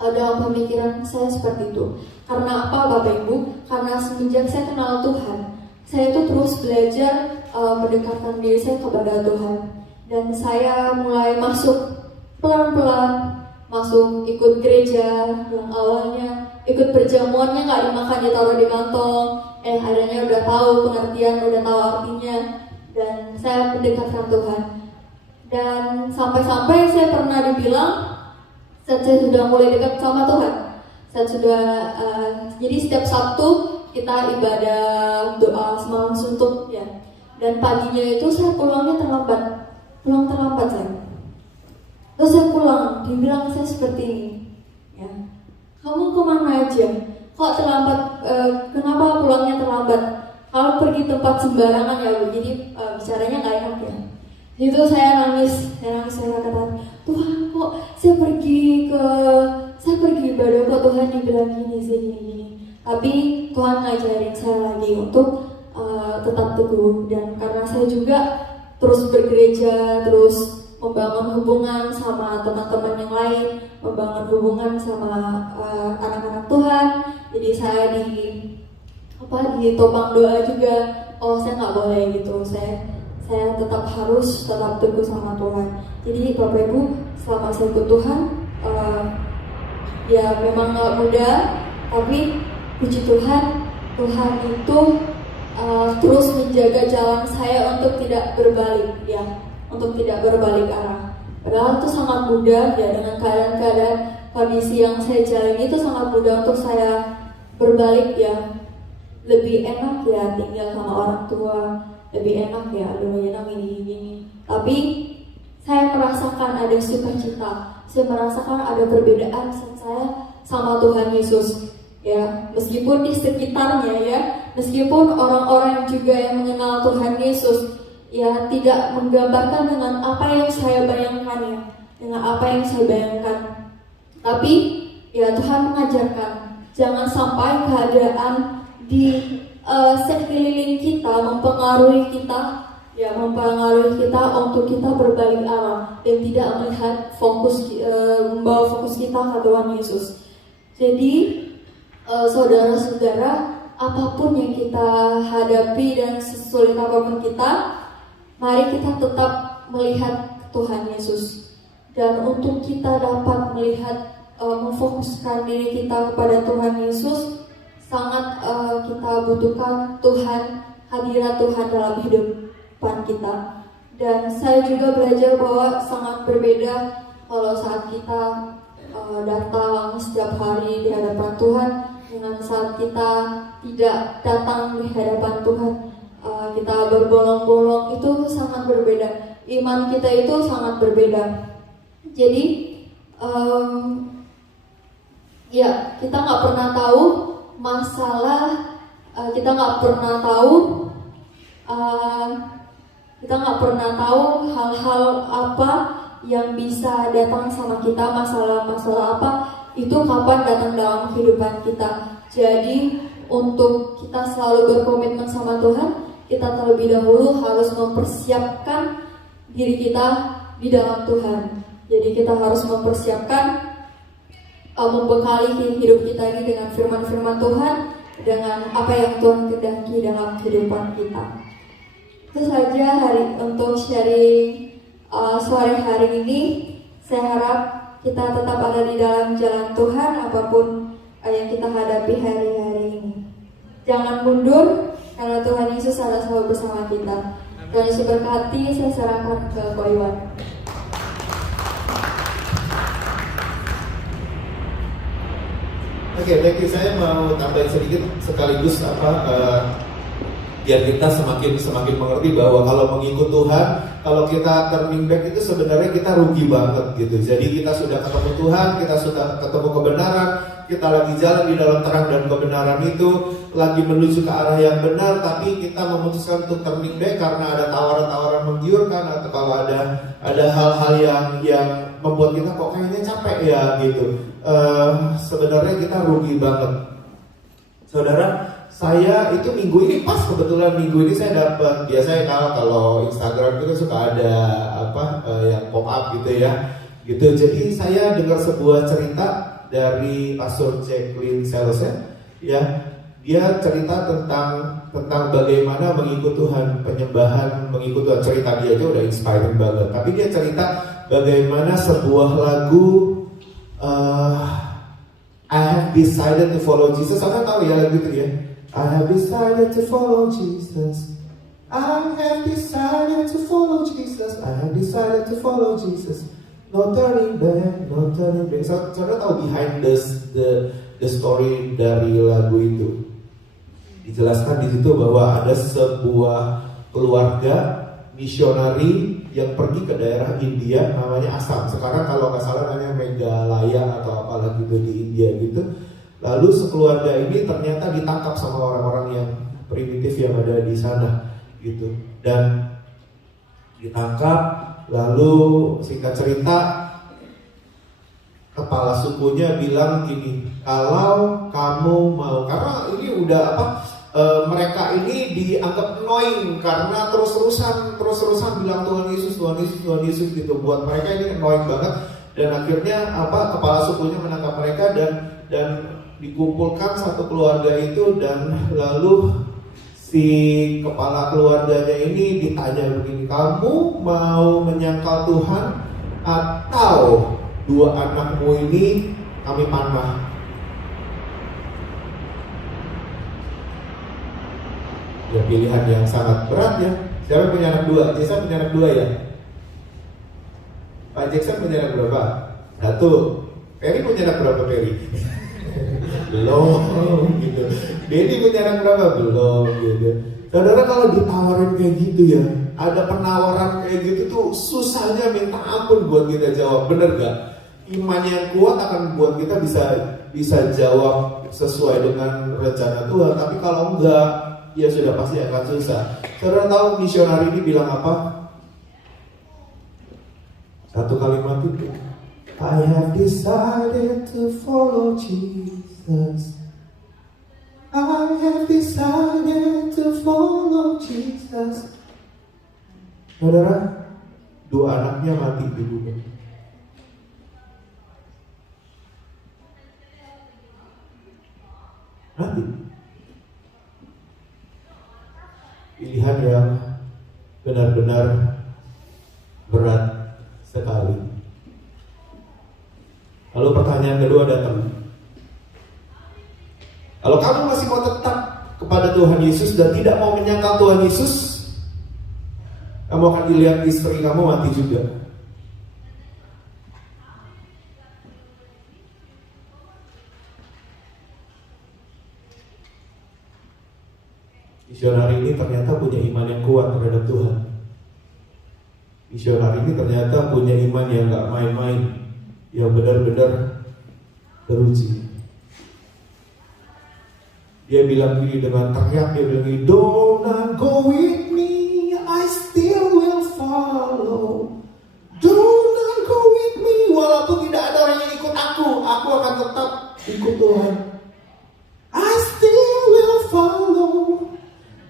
dalam pemikiran saya seperti itu. Karena apa Bapak Ibu? Karena semenjak saya kenal Tuhan, saya itu terus belajar mendekatkan diri saya kepada Tuhan. Dan saya mulai masuk pelan-pelan masuk ikut gereja yang awalnya ikut perjamuannya nggak dimakan ditaruh di kantong, akhirnya udah tahu pengertian, udah tahu artinya, dan saya mendekatkan Tuhan. Dan sampai-sampai saya pernah dibilang saat saya sudah mulai dekat sama Tuhan, saya sudah jadi setiap Sabtu kita ibadah doa semalam suntuk ya, dan paginya itu saya pulang terlambat saya. Terus saya pulang, dibilang saya seperti ini, ya, kamu kemana aja? Kok terlambat? Kenapa pulangnya terlambat? Kalau pergi tempat sembarangan ya, jadi bicaranya nggak enak ya. Itu saya nangis, saya katakan, Tuhan kok saya pergi ibadah kok Tuhan dibilang gini. Tapi Tuhan ngajarin saya lagi untuk tetap teguh, dan karena saya juga terus bergereja, terus membangun hubungan sama teman-teman yang lain, membangun hubungan sama anak-anak Tuhan. Jadi saya ditopang doa juga. Oh, saya nggak boleh gitu. Saya tetap harus tetap teguh sama Tuhan. Jadi Bapak Ibu, selama saya ikut Tuhan, ya memang nggak mudah, tapi puji Tuhan, Tuhan itu terus menjaga jalan saya untuk tidak berbalik ya. Untuk tidak berbalik arah. Padahal itu sangat mudah ya, dengan keadaan kondisi yang saya jalani itu sangat mudah untuk saya berbalik ya. Lebih enak ya tinggal sama orang tua, lebih enak ya, lebih enak ini. Tapi saya merasakan ada sukacita, saya merasakan ada perbedaan saya sama Tuhan Yesus ya. Meskipun di sekitarnya ya, meskipun orang-orang juga yang mengenal Tuhan Yesus ya tidak menggambarkan dengan apa yang saya bayangkan ya, dengan apa yang saya bayangkan. Tapi ya Tuhan mengajarkan jangan sampai keadaan di sekeliling kita mempengaruhi kita untuk kita berbalik arah dan tidak melihat membawa fokus kita ke Tuhan Yesus. Jadi saudara-saudara, apapun yang kita hadapi dan sesulit apapun kita, mari kita tetap melihat Tuhan Yesus. Dan untuk kita dapat melihat, memfokuskan diri kita kepada Tuhan Yesus, sangat kita butuhkan hadirat Tuhan dalam kehidupan kita. Dan saya juga belajar bahwa sangat berbeda kalau saat kita datang setiap hari di hadapan Tuhan dengan saat kita tidak datang di hadapan Tuhan. Kita berbolong-bolong, itu sangat berbeda. Iman kita itu sangat berbeda. Jadi ya kita nggak pernah tahu masalah, kita nggak pernah tahu hal-hal apa yang bisa datang sama kita, masalah apa itu kapan datang dalam kehidupan kita. Jadi untuk kita selalu berkomitmen sama Tuhan, kita terlebih dahulu harus mempersiapkan diri kita di dalam Tuhan. Jadi kita harus mempersiapkan, membekali hidup kita ini dengan firman-firman Tuhan, dengan apa yang Tuhan kehendaki dalam kehidupan kita. Itu saja untuk sharing sore hari ini. Saya harap kita tetap ada di dalam jalan Tuhan apapun yang kita hadapi hari-hari ini. Jangan mundur, karena Tuhan Yesus selalu bersama kita. Tuhan Yesus berkati. Saya serahkan ke Ko Iwan. Oke, thank you. Saya mau tambahin sedikit sekaligus biar kita semakin mengerti bahwa kalau mengikut Tuhan, kalau kita turning back itu sebenarnya kita rugi banget gitu. Jadi kita sudah ketemu Tuhan, kita sudah ketemu kebenaran, kita lagi jalan di dalam terang dan kebenaran itu, lagi menuju ke arah yang benar, tapi kita memutuskan untuk turning back karena ada tawaran-tawaran menggiurkan, atau kalau ada hal-hal yang membuat kita kok kayaknya capek ya gitu. Sebenarnya kita rugi banget. Saudara, saya itu minggu ini kebetulan minggu ini saya dapat, biasanya kalau Instagram itu kan suka ada yang pop up gitu ya. Gitu. Jadi saya dengar sebuah cerita dari Pastor Jacqueline Sales ya. Dia cerita tentang bagaimana mengikut Tuhan, penyembahan mengikut Tuhan. Cerita dia aja udah inspiring banget. Tapi dia cerita bagaimana sebuah lagu I have decided to follow Jesus. Anda tahu ya lagu itu ya? I have decided to follow Jesus. I have decided to follow Jesus. I have decided to follow Jesus. No turning back, no turning back. Saudara tahu behind the story dari lagu itu? Dijelaskan di situ bahwa ada sebuah keluarga misionari yang pergi ke daerah India namanya Assam. Sekarang kalau nggak salah namanya Meghalaya atau apalah gitu di India gitu. Lalu sekeluarga ini ternyata ditangkap sama orang-orang yang primitif yang ada di sana gitu. Dan ditangkap, lalu singkat cerita kepala sukunya bilang gini, kalau kamu mau, karena ini udah mereka ini dianggap annoying karena terus-terusan bilang Tuhan Yesus, Tuhan Yesus, Tuhan Yesus gitu. Buat mereka ini annoying banget. Dan akhirnya kepala sukunya menangkap mereka dan dikumpulkan satu keluarga itu, dan lalu si kepala keluarganya ini ditanya begini, kamu mau menyangkal Tuhan atau dua anakmu ini kami panah? Ya pilihan yang sangat berat ya. Siapa punya anak dua? Jackson punya anak dua ya? Pak Jackson punya anak berapa? Satu. Perry punya anak berapa Perry? Belum gitu. Dedi punya anak berapa? Belum gitu. Saudara kalau ditawarin kayak gitu ya, ada penawaran kayak gitu tuh susahnya minta ampun buat kita jawab, bener gak? Iman yang kuat akan buat kita bisa jawab sesuai dengan rencana Tuhan. Tapi kalau enggak, ya sudah pasti akan susah. Saudara tahu misionari ini bilang apa? Satu kalimat itu, I have decided to follow Jesus. I have decided to follow Jesus. Saudara, dua anaknya mati di gunung. Mati. Pilihan yang benar-benar berat sekali. Lalu pertanyaan kedua datang. Kalau kamu masih mau tetap kepada Tuhan Yesus dan tidak mau menyangkal Tuhan Yesus, kamu akan dilihat istri kamu mati juga. Misionari ini ternyata punya iman yang kuat terhadap Tuhan. Misionari ini ternyata punya iman yang gak main-main, yang benar-benar teruji. Dia bilang gini dengan teriak, dia bilang gini, don't go with me, I still will follow. Don't go with me, walaupun tidak ada orang yang ikut aku akan tetap ikut Tuhan. I still will follow.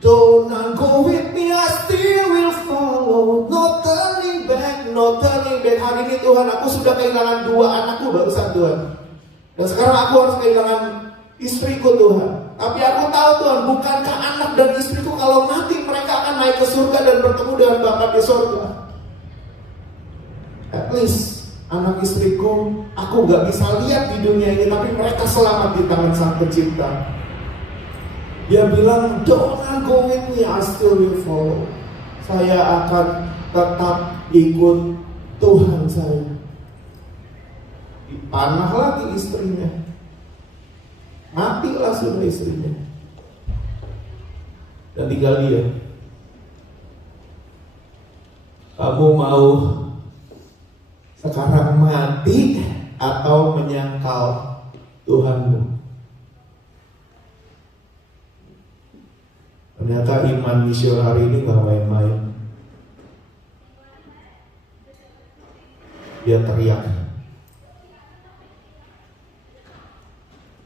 Don't go with me, I still will follow. No turning back, no turning back. Hari ini Tuhan, aku sudah kehilangan dua anakku barusan Tuhan. Dan sekarang aku harus kehilangan istriku Tuhan. Tapi aku tahu Tuhan, bukankah anak dan istriku kalau mati mereka akan naik ke surga dan bertemu dengan Bapa di surga. At least anak istriku, aku gak bisa lihat di dunia ini, tapi mereka selamat di tangan Sang Pencipta. Dia bilang, don't go with me, I still will follow. Saya akan tetap ikut Tuhan saya. Dipanah lagi istrinya. Matilah sudah istrinya. Dan tinggal dia. Kamu mau sekarang mati atau menyangkal Tuhanmu? Ternyata iman misionari ini gak main-main. Dia teriak,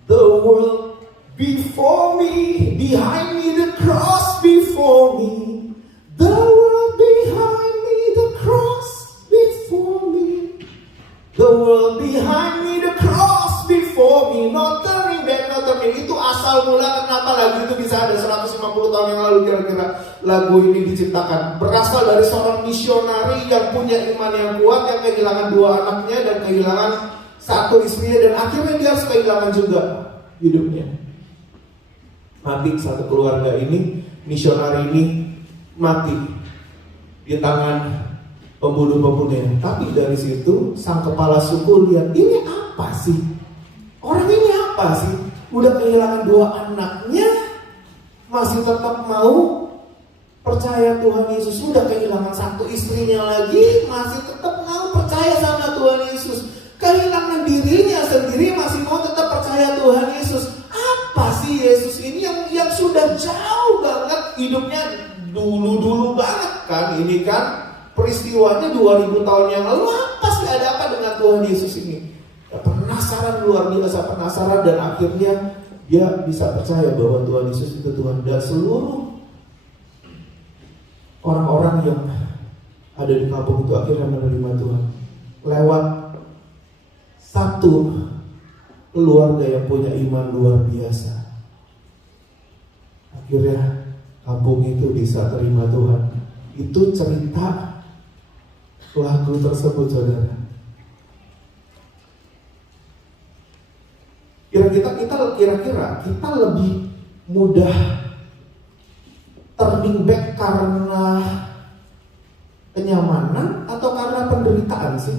the world before me, behind me the cross before me. The world behind me, the cross before me. The world behind me, the cross before me. No turning back, no turning. Itu asal mula kenapa lagu itu bisa ada 150 tahun yang lalu kira-kira. lagu ini diciptakan? Berasal dari seorang misionari yang punya iman yang kuat, yang kehilangan 2 anaknya dan kehilangan 1 istrinya, dan akhirnya dia harus kehilangan juga hidupnya. Mati 1 keluarga ini, misionari ini mati di tangan pembunuh-pembunuhnya. Tapi dari situ sang kepala suku lihat, ini apa sih? Orang ini apa sih? Udah kehilangan 2 anaknya, masih tetap mau percaya Tuhan Yesus. Udah kehilangan 1 istrinya lagi, masih tetap mau percaya sama Tuhan Yesus. Kehilangan dirinya sendiri, masih mau tetap percaya Tuhan Yesus. Apa sih Yesus ini yang sudah jauh banget hidupnya, dulu banget kan? Ini kan peristiwanya 2000 tahun yang lalu. Apa sih, ada apa dengan Tuhan Yesus ini? Ya, penasaran, luar biasa penasaran, dan akhirnya dia bisa percaya bahwa Tuhan Yesus itu Tuhan. Dan seluruh orang-orang yang ada di kampung itu akhirnya menerima Tuhan lewat 1 keluarga yang punya iman luar biasa. Akhirnya kampung itu bisa terima Tuhan. Itu cerita lagu tersebut, saudara. Kira-kira kita lebih mudah turning back karena kenyamanan atau karena penderitaan sih?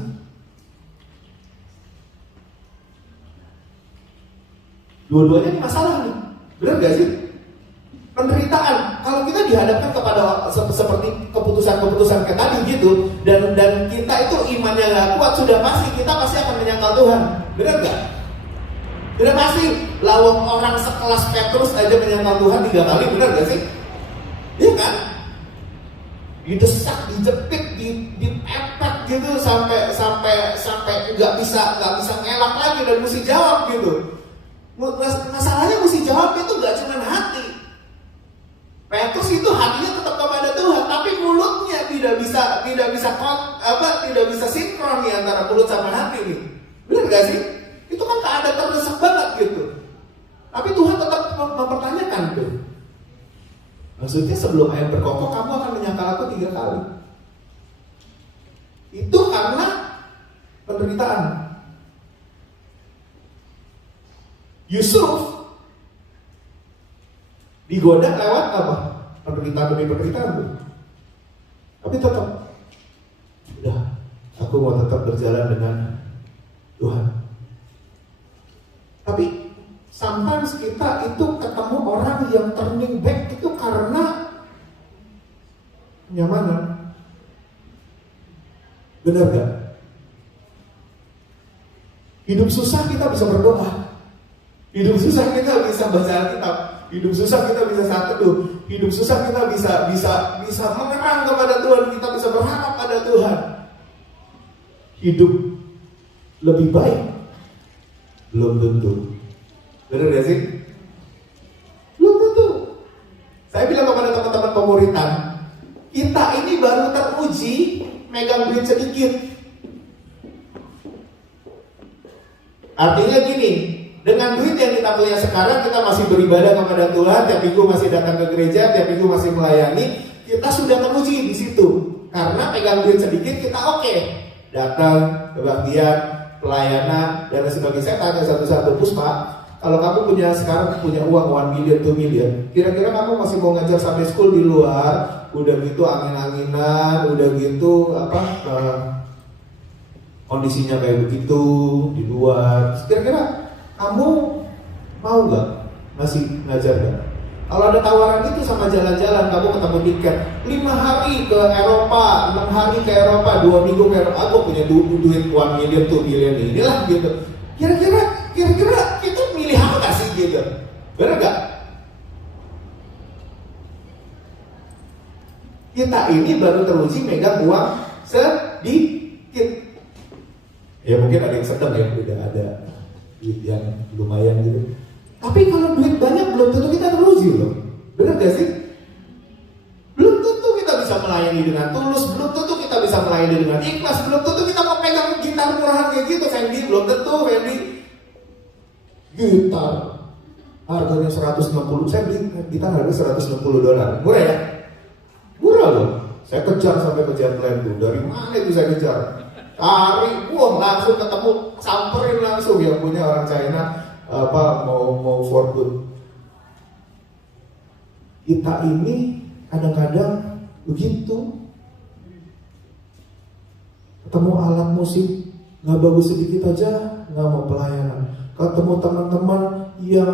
Dua-duanya ini masalah nih, benar gak sih? Penderitaan, kalau kita dihadapkan kepada seperti keputusan-keputusan kayak tadi gitu, dan kita itu imannya gak kuat, sudah pasti kita pasti akan menyangkal Tuhan, benar gak? Sudah pasti, lawang orang sekelas Petrus aja menyangkal Tuhan 3 kali, benar gak sih? Iya kan? Didesak, dijepit, dipepet gitu sampai nggak bisa ngelak lagi dan mesti jawab gitu. Masalahnya mesti jawab itu gak cuma hati. Petrus itu hatinya tetap kepada Tuhan, tapi mulutnya tidak bisa sinkron nih antara mulut sama hati nih. Benar gak sih? Itu kan keadaan terdesak banget gitu. Tapi Tuhan tetap mempertanyakan tuh. Maksudnya sebelum ayam berkokok kamu akan menyangkal aku 3 kali. Itu karena penderitaan. Yusuf digoda lewat apa? Penderitaan demi penderitaan tuh. Tapi tetap, udah, aku mau tetap berjalan dengan Tuhan. Tapi sometimes kita itu ketemu orang yang turning back itu karena kenyamanan. Benar gak? Hidup susah kita bisa berdoa. Hidup susah kita bisa baca Alkitab. Hidup susah kita bisa saat teduh. Hidup susah kita bisa mengerang kepada Tuhan. Kita bisa berharap pada Tuhan. Hidup lebih baik belum tentu. Benar gak sih? Belum tentu. Saya bilang kepada teman-teman pemuritan, kita ini baru teruji megang duit sedikit. Artinya gini, dengan duit yang kita punya sekarang, kita masih beribadah kepada Tuhan, tiap minggu masih datang ke gereja, tiap minggu masih melayani, kita sudah teruji di situ. Karena pegang duit sedikit, kita oke. Datang, kebaktian, pelayanan, dan sebagainya. Saya tanya satu-satu, Puspa, kalau kamu sekarang punya uang 1 million, 2 million, kira-kira kamu masih mau ngajar Sunday school di luar? Udah gitu angin-anginan, udah gitu kondisinya kayak begitu di luar. Kira-kira kamu mau nggak masih ngajar gak? Kalau ada tawaran itu sama jalan-jalan, kamu ketemu tiket 5 hari ke Eropa, 6 hari ke Eropa, 2 minggu ke Eropa, aku punya duit 1 million, 2 million inilah gitu. Kira-kira kita milih apa sih gitu? Bener gak? Kita ini baru teruji megang uang sedikit. Ya mungkin ada yang sedang ya, udah ada duit yang lumayan gitu. Tapi kalau duit banyak belum tentu kita teruji loh. Benar gak sih? Belum tentu kita bisa melayani dengan tulus, belum tentu kita bisa melayani dengan ikhlas, belum tentu kita mau pegang gitar murahan kayak gitu, Fendi. Belum tentu, Fendi. Gitar harganya 160, saya beli gitar harga $160. Murah ya? Saya kejar sampai ke Jetland tuh. Dari mana itu saya kejar? Cari, wah langsung ketemu, samperin langsung yang punya orang China mau for good. Kita ini kadang-kadang begitu. Ketemu alat musik nggak bagus sedikit aja nggak mau pelayanan. Ketemu teman-teman yang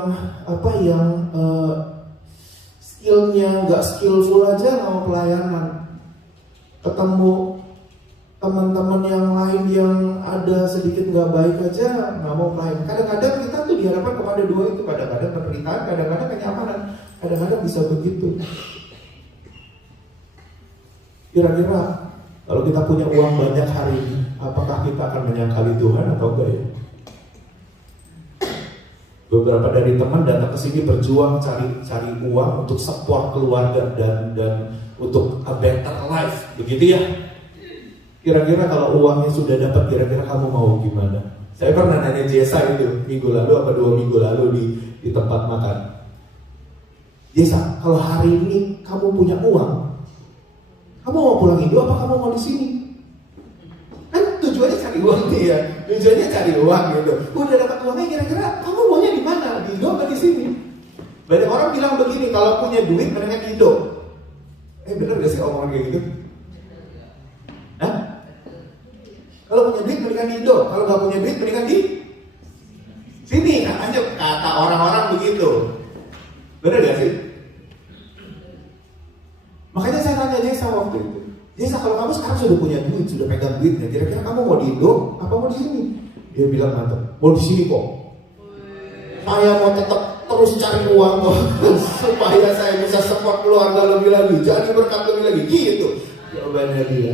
skillnya nggak skillful aja nggak mau pelayanan. Ketemu teman-teman yang lain yang ada sedikit nggak baik aja nggak mau pelayanan. Kadang-kadang kita tuh dihadapkan kepada dua itu, kadang-kadang penderitaan, kadang-kadang kenyamanan, kadang-kadang bisa begitu. Kira-kira kalau kita punya uang banyak hari ini, apakah kita akan menyangkali Tuhan atau enggak ya? Beberapa dari teman datang ke sini berjuang cari uang untuk support keluarga dan untuk a better life, begitu ya? Kira-kira kalau uangnya sudah dapat, kira-kira kamu mau gimana? Saya pernah nanya Jesa itu minggu lalu apa 2 minggu lalu di tempat makan. Jesa, kalau hari ini kamu punya uang, kamu mau pulang Indo apa kamu mau di sini? Kan tujuannya cari uang nih ya, tujuannya cari uang gitu. Udah dapat uangnya, kira-kira kamu maunya di mana? Di Indo atau di sini? Banyak orang bilang begini, kalau punya duit mendingan di Indo. Bener gak sih omongan kayak gitu? Hah? Kalau punya duit mendingan di Indo, kalau gak punya duit mendingan di sini. Katanya kata orang-orang begitu. Bener gak sih? Makanya saya tanya Jesa waktu itu, Jesa kalau kamu sekarang sudah punya duit, sudah pegang duitnya, kira-kira kamu mau di Indo apa mau di sini? Dia bilang mantap, mau di sini kok. Saya mau tetap terus cari uang kok, supaya saya bisa support keluarga lebih lagi, jadi berkat lebih lagi, gitu. Jawabannya dia.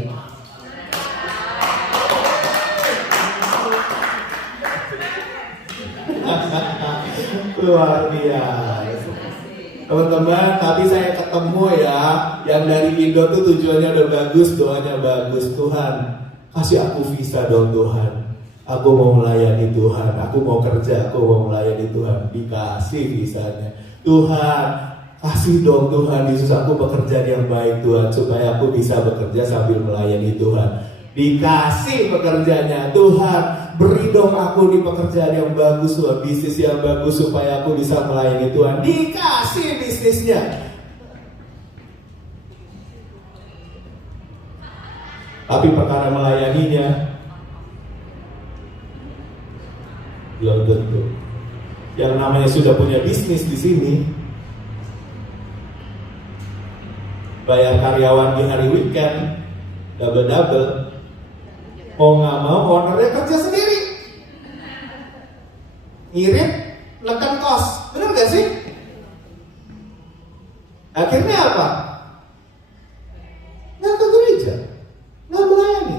Luar biasa. Teman-teman, tapi saya ketemu ya, yang dari Indo tuh tujuannya udah bagus, doanya bagus. Tuhan, kasih aku visa dong Tuhan. Aku mau melayani Tuhan, aku mau kerja, aku mau melayani Tuhan. Dikasih visanya. Tuhan, kasih dong Tuhan, Yesus aku pekerjaan yang baik Tuhan, supaya aku bisa bekerja sambil melayani Tuhan. Dikasih pekerjaannya, Tuhan beri dong aku di pekerjaan yang bagus Tuhan, bisnis yang bagus supaya aku bisa melayani Tuhan. Dikasih bisnisnya. Tapi perkara melayaninya belum tentu. Yang namanya sudah punya bisnis di sini, bayar karyawan di hari weekend double-double, mau nggak mau ownernya kerja sendiri, ngirit, neken kos, benar gak sih? Akhirnya apa? Nggak ke gereja, nggak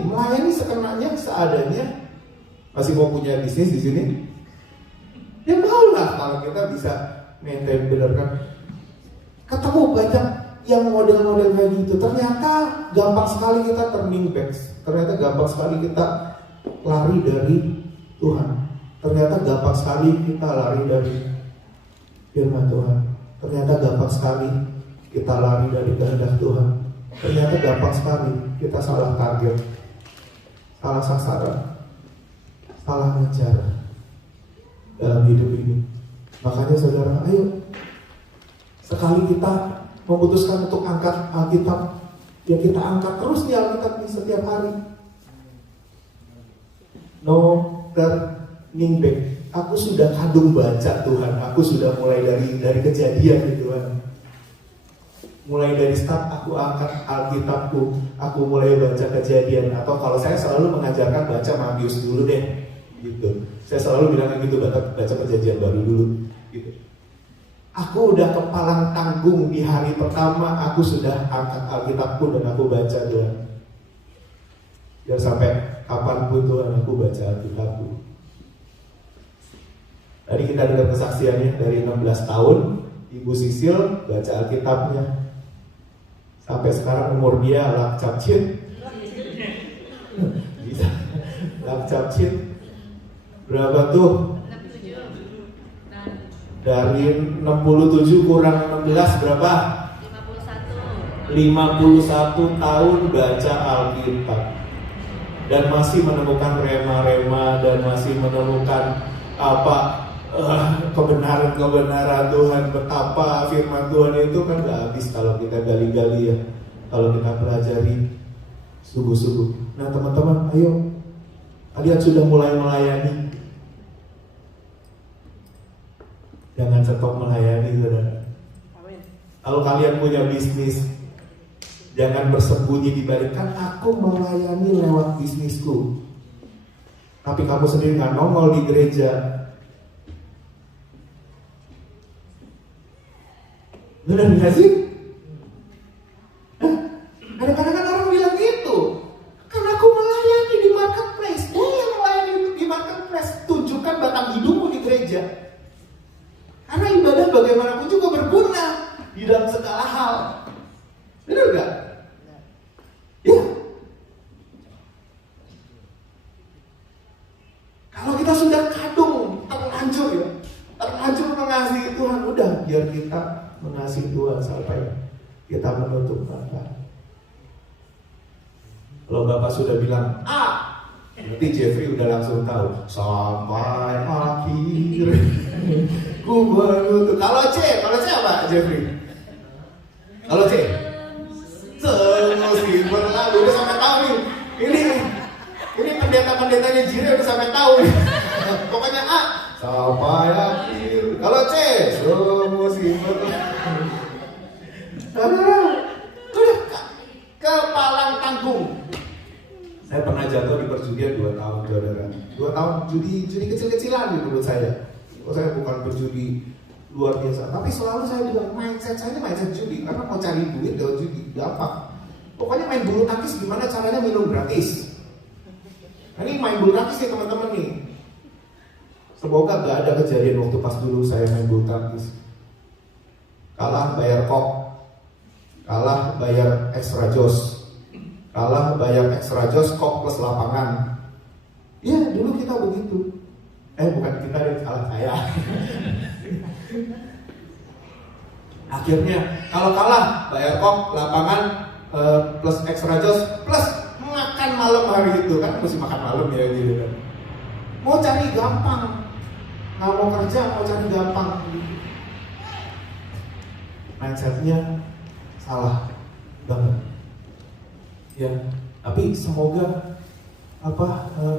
melayani sekenanya, seadanya. Masih mau punya bisnis di sini? Ya mau lah kalau kita bisa maintain, bener kan? Ketemu banyak yang model-model kayak gitu, ternyata gampang sekali kita turning back. Ternyata gampang sekali kita lari dari Tuhan. Ternyata gampang sekali kita lari dari firman Tuhan. Ternyata gampang sekali kita lari dari kehendak Tuhan. Ternyata gampang sekali kita salah target, salah sasaran, salah ngejar dalam hidup ini. Makanya saudara, ayo sekali kita memutuskan untuk angkat Alkitab, ya kita angkat terus di Alkitab ini setiap hari. No turning back. Aku sudah kadung baca Tuhan. Aku sudah mulai dari kejadian gitu Tuhan. Mulai dari start aku angkat Alkitabku. Aku mulai baca kejadian. Atau kalau saya selalu mengajarkan baca Matius dulu deh, gitu. Saya selalu bilang gitu, baca perjanjian baru dulu, gitu. Aku udah kepalang tanggung di hari pertama, aku sudah angkat Alkitabku dan aku baca Tuhan. Biar sampai kapanpun Tuhan aku baca Alkitabku. Tadi kita dengar kesaksiannya dari 16 tahun, Ibu Sisil baca Alkitabnya. Sampai sekarang umur dia lakcapcit. Lakcapcit. Berapa tuh? Dari 67 kurang 16 berapa? 51. 51 tahun baca Alkitab dan masih menemukan rema-rema dan masih menemukan kebenaran Tuhan. Betapa firman Tuhan itu kan gak habis kalau kita gali-gali ya, kalau kita pelajari sungguh-sungguh. Nah teman-teman, ayo, kalian sudah mulai melayani, jangan stop melayani, saudara. Kalau kalian punya bisnis, jangan bersembunyi di balik, kan aku melayani lewat bisnisku, tapi kamu sendiri nggak nongol di gereja. Benar nggak sih? Kadang-kadang kan orang bilang gitu, kan aku melayani di marketplace. Yang melayani di marketplace, tunjukkan batang hidungmu di gereja. Karena ibadah bagaimanapun juga berguna di dalam segala hal. Benar nggak? Ya. Kalau kita sudah kadung, terlanjur mengasihi Tuhan, udah biar kita mengasihi Tuhan sampai kita menutup mata. Kalau Bapak sudah bilang A, berarti Jeffrey udah langsung tahu sampai akhir ku menutup. Kalau C apa Jeffrey? Kalau C, semusim berlalu, udah sampai tahu nih. Ini pendeta-pendetanya Jire udah sampai tahu nih. Pokoknya A, sampai akhir. Kalau C, semusim berlalu. Udah kepalang tanggung. Saya pernah jatuh di perjudian 2 tahun, saudara. 2 tahun judi kecil-kecilan menurut saya. Saya bukan berjudi luar biasa, tapi selalu saya bilang mindset saya ini mindset judi, karena mau cari duit lewat judi gampang. Pokoknya main bulu tangkis gimana caranya minum gratis. Nah, ini main bulu tangkis nih teman-teman nih. Semoga gak ada kejadian waktu pas dulu saya main bulu tangkis kalah bayar kok, kalah bayar extra jos, kalah bayar extra jos kok plus lapangan. Ya dulu kita begitu. Bukan kita deh, salah saya. Akhirnya kalau kalah bayar kok, lapangan plus extra jos plus makan malam hari itu, kan mesti makan malam ya gitu kan. Mau cari gampang, nggak mau kerja, mau cari gampang. Mindsetnya salah banget. Ya, tapi semoga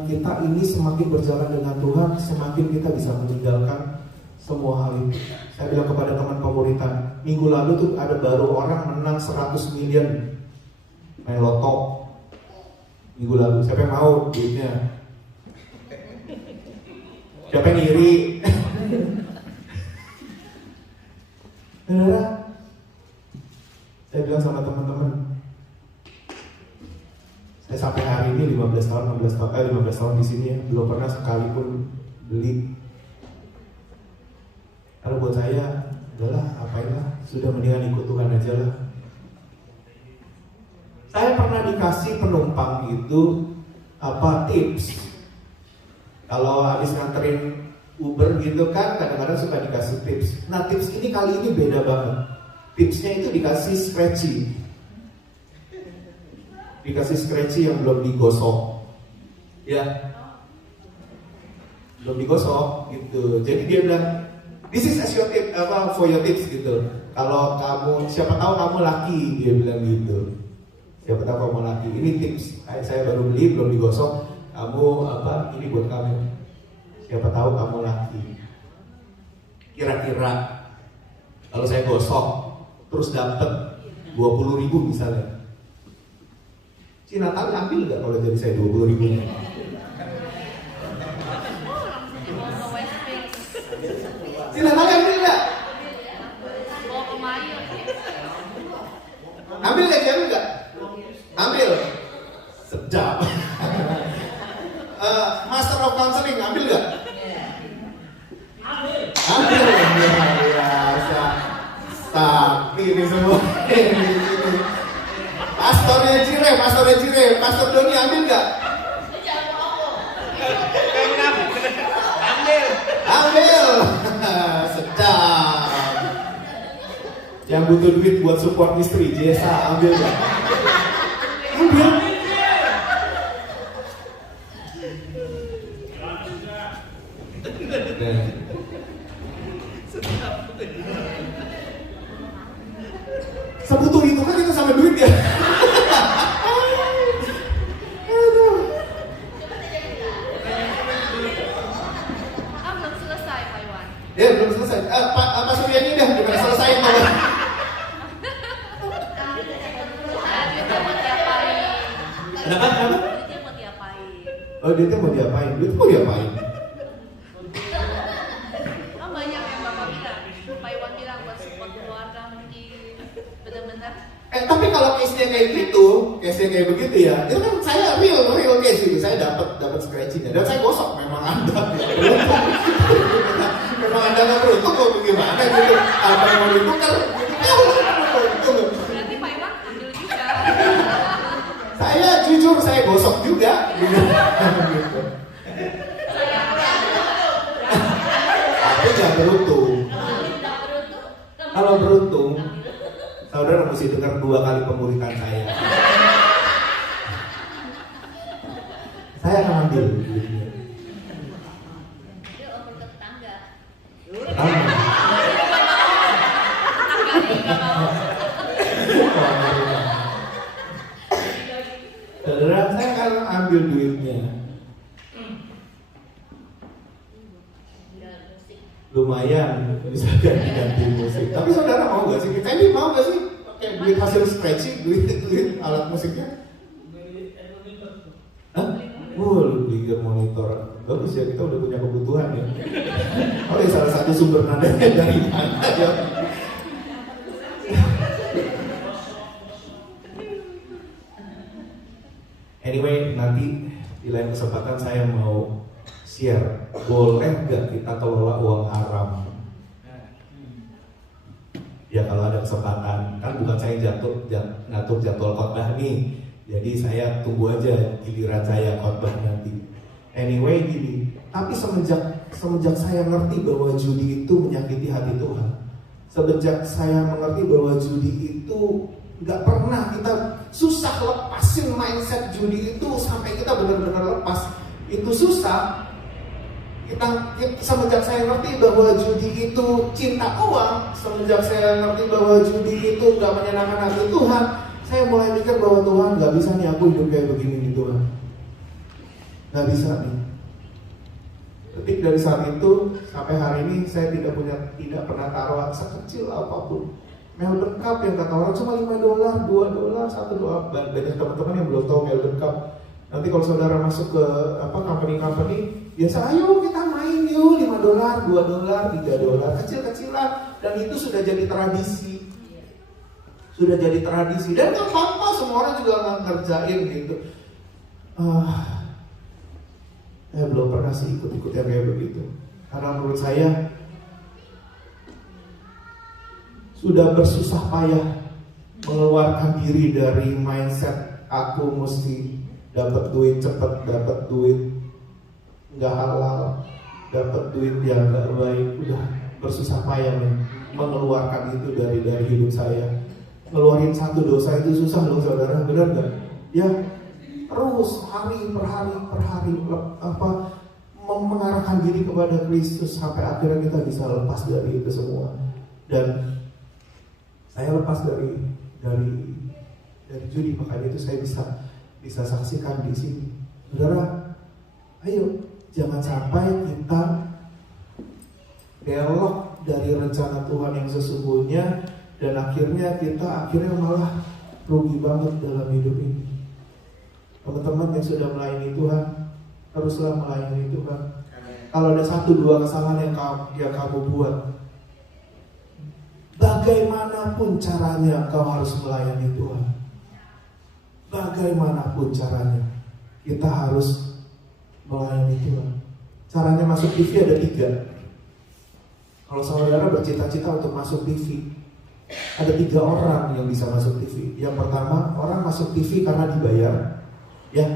kita ini semakin berjalan dengan Tuhan, semakin kita bisa meninggalkan semua hal itu. Saya bilang kepada teman pemuritan, minggu lalu tuh ada baru orang menang 100 million main loto minggu lalu. Siapa yang mau duitnya? Siapa yang iri? Saudara, saya bilang sama teman-teman, saya sampai hari ini 15 tahun di sini ya, belum pernah sekalipun beli. Karena buat saya, udahlah, apainlah, sudah mendingan ikut Tuhan aja lah. Saya pernah dikasih penumpang itu tips. Kalau habis nganterin Uber gitu kan, kadang-kadang suka dikasih tips. Nah tips ini kali ini beda banget. Tipsnya itu dikasih scratchy. Dikasih scratchy yang belum digosok, ya, belum digosok gitu. Jadi dia bilang, this is as your tip, for your tips gitu. Kalau kamu, siapa tahu kamu laki, dia bilang gitu. Siapa tahu kamu laki, ini tips. Saya baru beli, belum digosok. Kamu ini buat kamu. Siapa tahu kamu laki. Kira-kira kalau saya gosok, terus dapet 20.000 misalnya. Si Natali ambil nggak kalau jadi saya 20.000-nya? Si Natali ambil nggak? Ambil nggak? Ambil. Sedap. Master of Counseling ambil nggak? Ambil. Biasa. Tapi ini semua. Pastornya Cire, Pastor Doni ambil nggak? Ambil. Sedap. Yang butuh duit buat support istri, Jesa, ambil ya. Ambil. Nah. Sebutuh itu kan kita sama duit ya. Belum selesai Pak Iwan. Ya belum selesai. Pak Suryani udah selesai malah. Duitnya mau diapain? Kenapa? Duitnya mau diapain? Oh duitnya mau diapain? Duit mau diapain? Kan banyak yang Bapak bilang. Pak Iwan bilang buat support keluarga mungkin. Benar-benar. Tapi kalau case-nya kayak gitu, case-nya kayak begitu ya, itu kan saya real case gitu. Saya dapat scratching-nya dan saya gosok memang Anda nggak beruntung. Memang Anda nggak beruntung kok bagaimana gitu. Apa yang mau ditukar? Berarti Pak Iwan ambil juga. Saya jujur saya gosok juga. Gitu. Tapi jangan beruntung. Kalau beruntung, saudara mesti dengar 2 kali pemuritan saya. Saya akan ambil duitnya. Dia over ke tetangga. Amin. Saudara, saya akan ambil duitnya. Lumayan bisa ganti musik. Tapi saudara mau gak sih? Fendi mau gak sih? Pakai duit hasil scratching, duit alat musiknya? Hah? Lu beli monitor. Bagus ya, kita udah punya kebutuhan ya. Oh ya, salah satu sumber nadanya dari mana ya? Anyway, nanti di lain kesempatan saya mau share, boleh nggak kita kelola uang haram? Ya kalau ada kesempatan, kan bukan saya ngatur jadwal khotbah nih, jadi saya tunggu aja giliran saya khotbah nanti. Anyway gini, tapi semenjak saya ngerti bahwa judi itu menyakiti hati Tuhan, semenjak saya mengerti bahwa judi itu nggak pernah kita susah lepasin mindset judi itu sampai kita benar-benar lepas, itu susah. Semenjak saya ngerti bahwa judi itu cinta uang, semenjak saya ngerti bahwa judi itu nggak menyenangkan hati Tuhan, saya mulai mikir bahwa Tuhan nggak bisa nih aku hidup kayak begini nih Tuhan, nggak bisa nih. Ketik dari saat itu sampai hari ini saya tidak pernah taruh sekecil apapun. Melbourne Cup yang kata orang cuma $5, $2, $1. Banyak teman-teman yang belum tahu Melbourne Cup. Nanti kalau saudara masuk ke company biasa ayo kita main yuk $5, $2, $3, kecil-kecilan, dan itu sudah jadi tradisi. Sudah jadi tradisi dan nggak apa-apa, semua orang juga nggak ngerjain gitu. Saya belum pernah sih ikut yang kayak begitu. Karena menurut saya sudah bersusah payah mengeluarkan diri dari mindset aku mesti dapat duit cepat, dapat duit nggak halal, dapat duit yang nggak baik. Udah bersusah payah mengeluarkan itu dari hidup saya. Ngeluarin satu dosa itu susah loh saudara, benar nggak? Ya terus hari per hari mengarahkan diri kepada Kristus sampai akhirnya kita bisa lepas dari itu semua. Dan saya lepas dari judi, makanya itu saya bisa saksikan di sini. Saudara, ayo jangan sampai kita belok dari rencana Tuhan yang sesungguhnya dan akhirnya malah rugi banget dalam hidup ini. Teman-teman yang sudah melayani Tuhan, teruslah melayani Tuhan. Kalau ada 1-2 kesalahan yang kamu buat, bagaimanapun caranya kau harus melayani Tuhan. Bagaimanapun caranya kita harus melayani Tuhan. Caranya masuk TV ada 3. Kalau saudara bercita-cita untuk masuk TV, ada 3 orang yang bisa masuk TV. Yang pertama, orang masuk TV karena dibayar. Ya,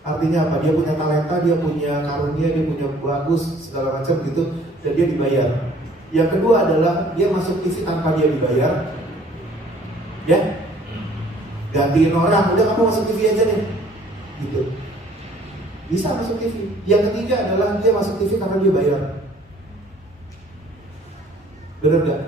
artinya apa? Dia punya talenta, dia punya karunia, dia punya bagus segala macam gitu, dan dia dibayar. Yang kedua adalah dia masuk TV tanpa dia dibayar. Ya, gantiin orang, udah kamu masuk TV aja deh, gitu. Bisa masuk TV. Yang ketiga adalah dia masuk TV karena dia bayar. Bener gak?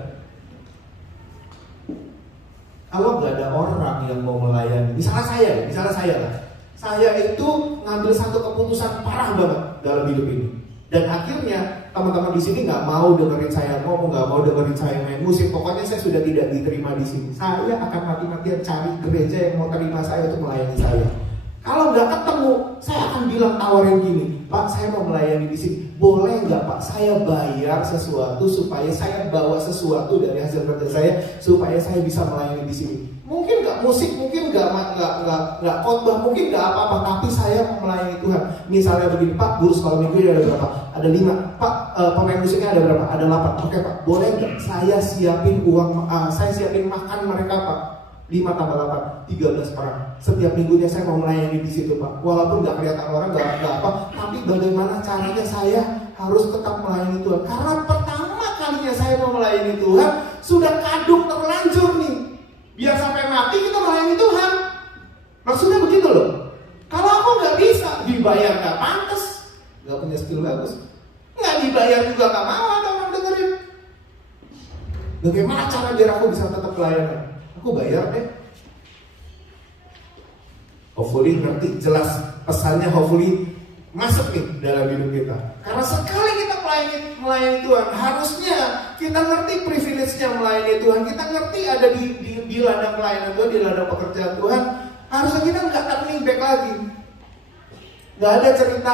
Kalau nggak ada orang yang mau melayani, misalnya saya lah, saya itu ngambil satu keputusan parah banget dalam hidup ini, dan akhirnya teman-teman di sini nggak mau dengerin saya ngomong, nggak mau dengerin saya main musik, pokoknya saya sudah tidak diterima di sini. Saya akan mati-matian cari gereja yang mau terima saya untuk melayani saya. Kalau nggak ketemu, saya akan bilang tawarin gini, Pak, saya mau melayani di sini, boleh nggak Pak? Saya bayar sesuatu supaya saya bawa sesuatu dari hasil kerja saya, supaya saya bisa melayani di sini. Mungkin nggak musik, mungkin nggak khotbah, mungkin nggak apa-apa, tapi saya mau melayani Tuhan. Misalnya begini, Pak, guru sekolah minggu ada berapa? Ada 5. Pak, pemain musiknya ada berapa? Ada 8. Oke Pak, boleh nggak saya siapin uang, saya siapin makan mereka Pak? 5 tambah 8, 13 orang. Setiap minggunya saya mau melayani di situ Pak. Walaupun nggak kelihatan orang, nggak apa, tapi bagaimana caranya saya harus tetap melayani Tuhan. Karena pertama kalinya saya mau melayani Tuhan, sudah kadung terlanjur nih. Biar sampai mati kita melayani Tuhan. Maksudnya begitu loh. Kalau aku nggak bisa, dibayar nggak pantas, nggak punya skill bagus, nggak dibayar juga nggak mau ada orang dengerin. Bagaimana cara biar aku bisa tetap pelayanan? Aku bayar deh. Hopefully ngerti jelas pesannya, hopefully masuk nih dalam hidup kita. Karena sekali kita melayani Tuhan, harusnya kita ngerti privilege-nya melayani Tuhan. Kita ngerti ada di ladang pelayanan Tuhan, di ladang pekerjaan Tuhan. Harusnya kita nggak turning back lagi. Nggak ada cerita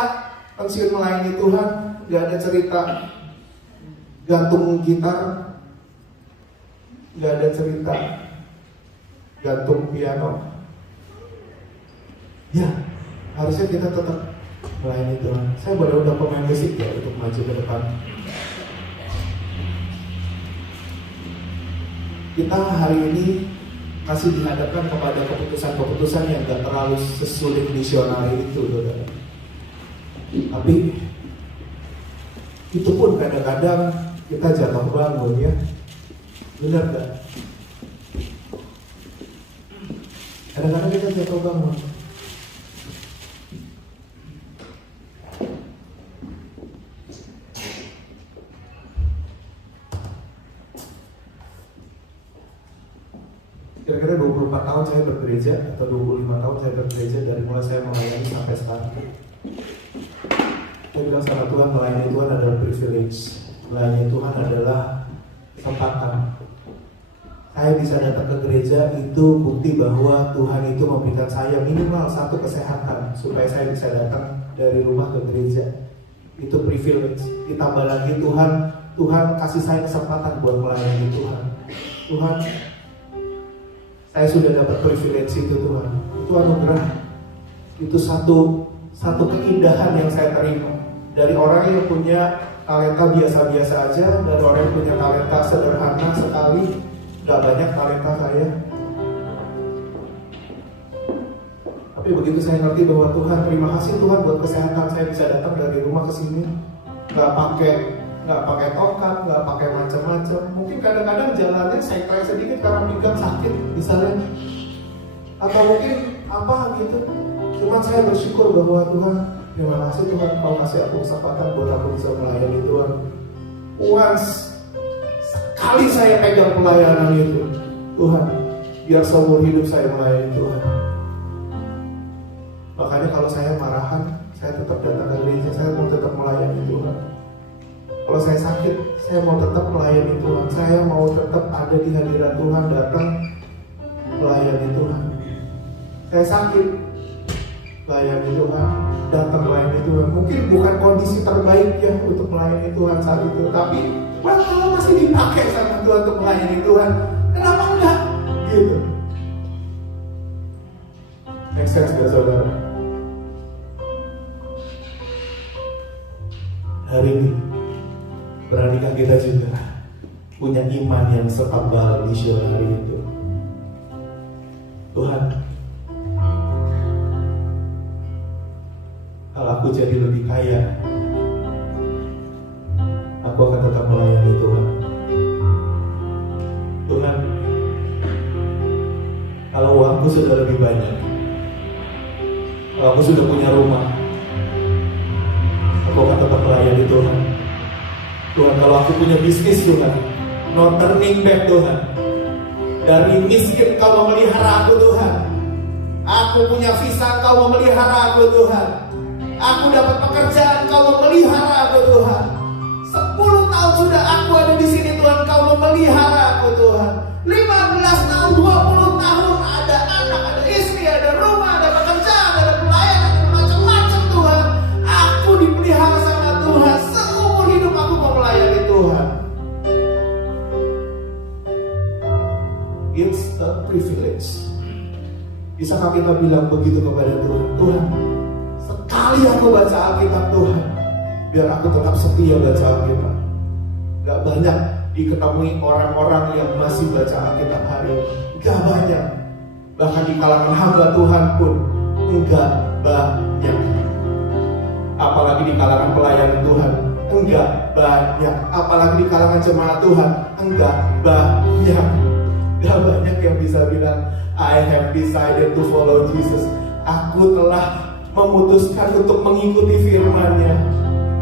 pensiun melayani Tuhan, nggak ada cerita gantung gitar, nggak ada cerita gantung piano. Ya, harusnya kita tetap melayani Tuhan. Saya boleh undang pemain musik ya untuk maju ke depan. Kita hari ini masih dihadapkan kepada keputusan-keputusan yang gak terlalu sesulit misionari itu, saudara. Tapi itu pun kadang-kadang kita jatuh bangun ya. Benar gak? Kadang-kadang kita jatuh bangun. Kira-kira 24 tahun saya bergereja, atau 25 tahun saya bergereja, dari mulai saya melayani sampai sekarang. Saya bilang sama Tuhan, melayani Tuhan adalah privilege. Melayani Tuhan adalah kesempatan. Saya bisa datang ke gereja, itu bukti bahwa Tuhan itu memberikan saya minimal 1 kesehatan supaya saya bisa datang dari rumah ke gereja. Itu privilege. Ditambah lagi Tuhan kasih saya kesempatan buat melayani Tuhan. Tuhan, saya sudah dapat privilege itu Tuhan. Itu anugerah. Itu satu keindahan yang saya terima dari orang yang punya talenta biasa-biasa aja, dari orang yang punya talenta sederhana sekali. Gak banyak talenta saya, tapi begitu saya ngerti bahwa Tuhan, terima kasih Tuhan buat kesehatan, saya bisa datang dari rumah ke sini, nggak pakai tongkat, nggak pakai macam-macam. Mungkin kadang-kadang jalannya saya kayak sedikit karena pinggang sakit misalnya, atau mungkin apa gitu. Cuman saya bersyukur bahwa Tuhan, terima kasih Tuhan, kau kasih aku kesempatan buat aku bisa melayani Tuhan. Once kali saya pegang pelayanan itu, Tuhan, biar seumur hidup saya melayani Tuhan. Makanya kalau saya marahan, saya tetap datang ke gereja, saya mau tetap melayani Tuhan. Kalau saya sakit, saya mau tetap melayani Tuhan. Saya mau tetap ada di hadirat Tuhan, datang melayani Tuhan. Saya sakit, melayani Tuhan, datang melayani Tuhan. Mungkin bukan kondisi terbaik ya untuk melayani Tuhan saat itu, tapi kalau masih dipakai sama Tuhan untuk melayani Tuhan, kenapa enggak? Gitu. Make sense gak saudara? Hari ini beranikah kita juga punya iman yang setebal misionari itu? Tuhan, kalau aku jadi lebih kaya, aku akan tetap melayani Tuhan. lebih banyak. Kalau aku sudah punya rumah, aku akan tetap melayani Tuhan. Tuhan, kalau aku punya bisnis Tuhan, no turning back Tuhan. Dari miskin Kau memelihara aku Tuhan. Aku punya visa Kau memelihara aku Tuhan. Aku dapat pekerjaan Kau memelihara aku Tuhan. 10 tahun sudah aku ada di sini Tuhan, Kau memelihara aku Tuhan. 15 tahun, 20 tahun, ada anak, ada istri, ada rumah, ada pekerjaan, ada pelayanan, ada macam-macam Tuhan. Aku dipelihara sama Tuhan. Seumur hidup aku mau melayani Tuhan. It's a privilege. Bisakah kita bilang begitu kepada Tuhan? Tuhan, sekali aku baca Alkitab Tuhan, biar aku tetap setia baca Alkitab. Gak banyak diketemui orang-orang yang masih baca Alkitab hari ini. Gak banyak. Bahkan di kalangan hamba Tuhan pun enggak banyak. Apalagi di kalangan pelayan Tuhan, enggak banyak. Apalagi di kalangan jemaat Tuhan, enggak banyak. Gak banyak yang bisa bilang, I have decided to follow Jesus. Aku telah memutuskan untuk mengikuti firman-Nya.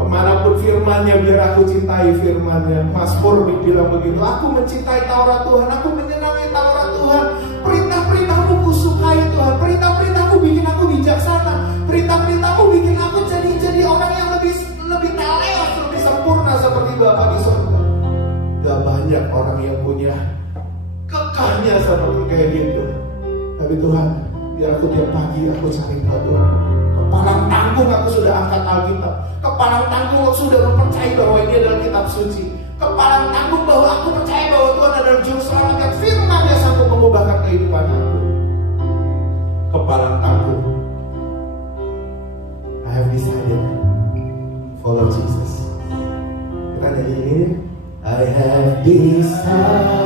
Kemanapun firman-Nya, biar aku cintai firman-Nya. Mazmur bilang begitu, aku mencintai Taurat Tuhan, aku menyenangi Taurat Tuhan. Perintah-perintah-Mu kusukai Tuhan. Perintah-perintah-Mu bikin aku bijaksana. Perintah-perintah-Mu bikin aku jadi orang yang lebih teleos, lebih sempurna seperti Bapa di surga. Gak banyak orang yang punya kekarnya seperti kayak gitu. Tapi Tuhan, biar aku tiap pagi aku cari Kau Tuhan. Kepalang tanggung aku sudah angkat Alkitab. Kepalang tanggung aku sudah mempercayai bahwa ini adalah kitab suci. Kepalang tanggung bahwa aku percaya bahwa Tuhan adalah juru selamat yang firman-Nya sanggup mengubahkan kehidupan aku. Kepalang tanggung, I have decided follow Jesus. Kita nyanyi ini, I have decided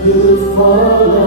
to follow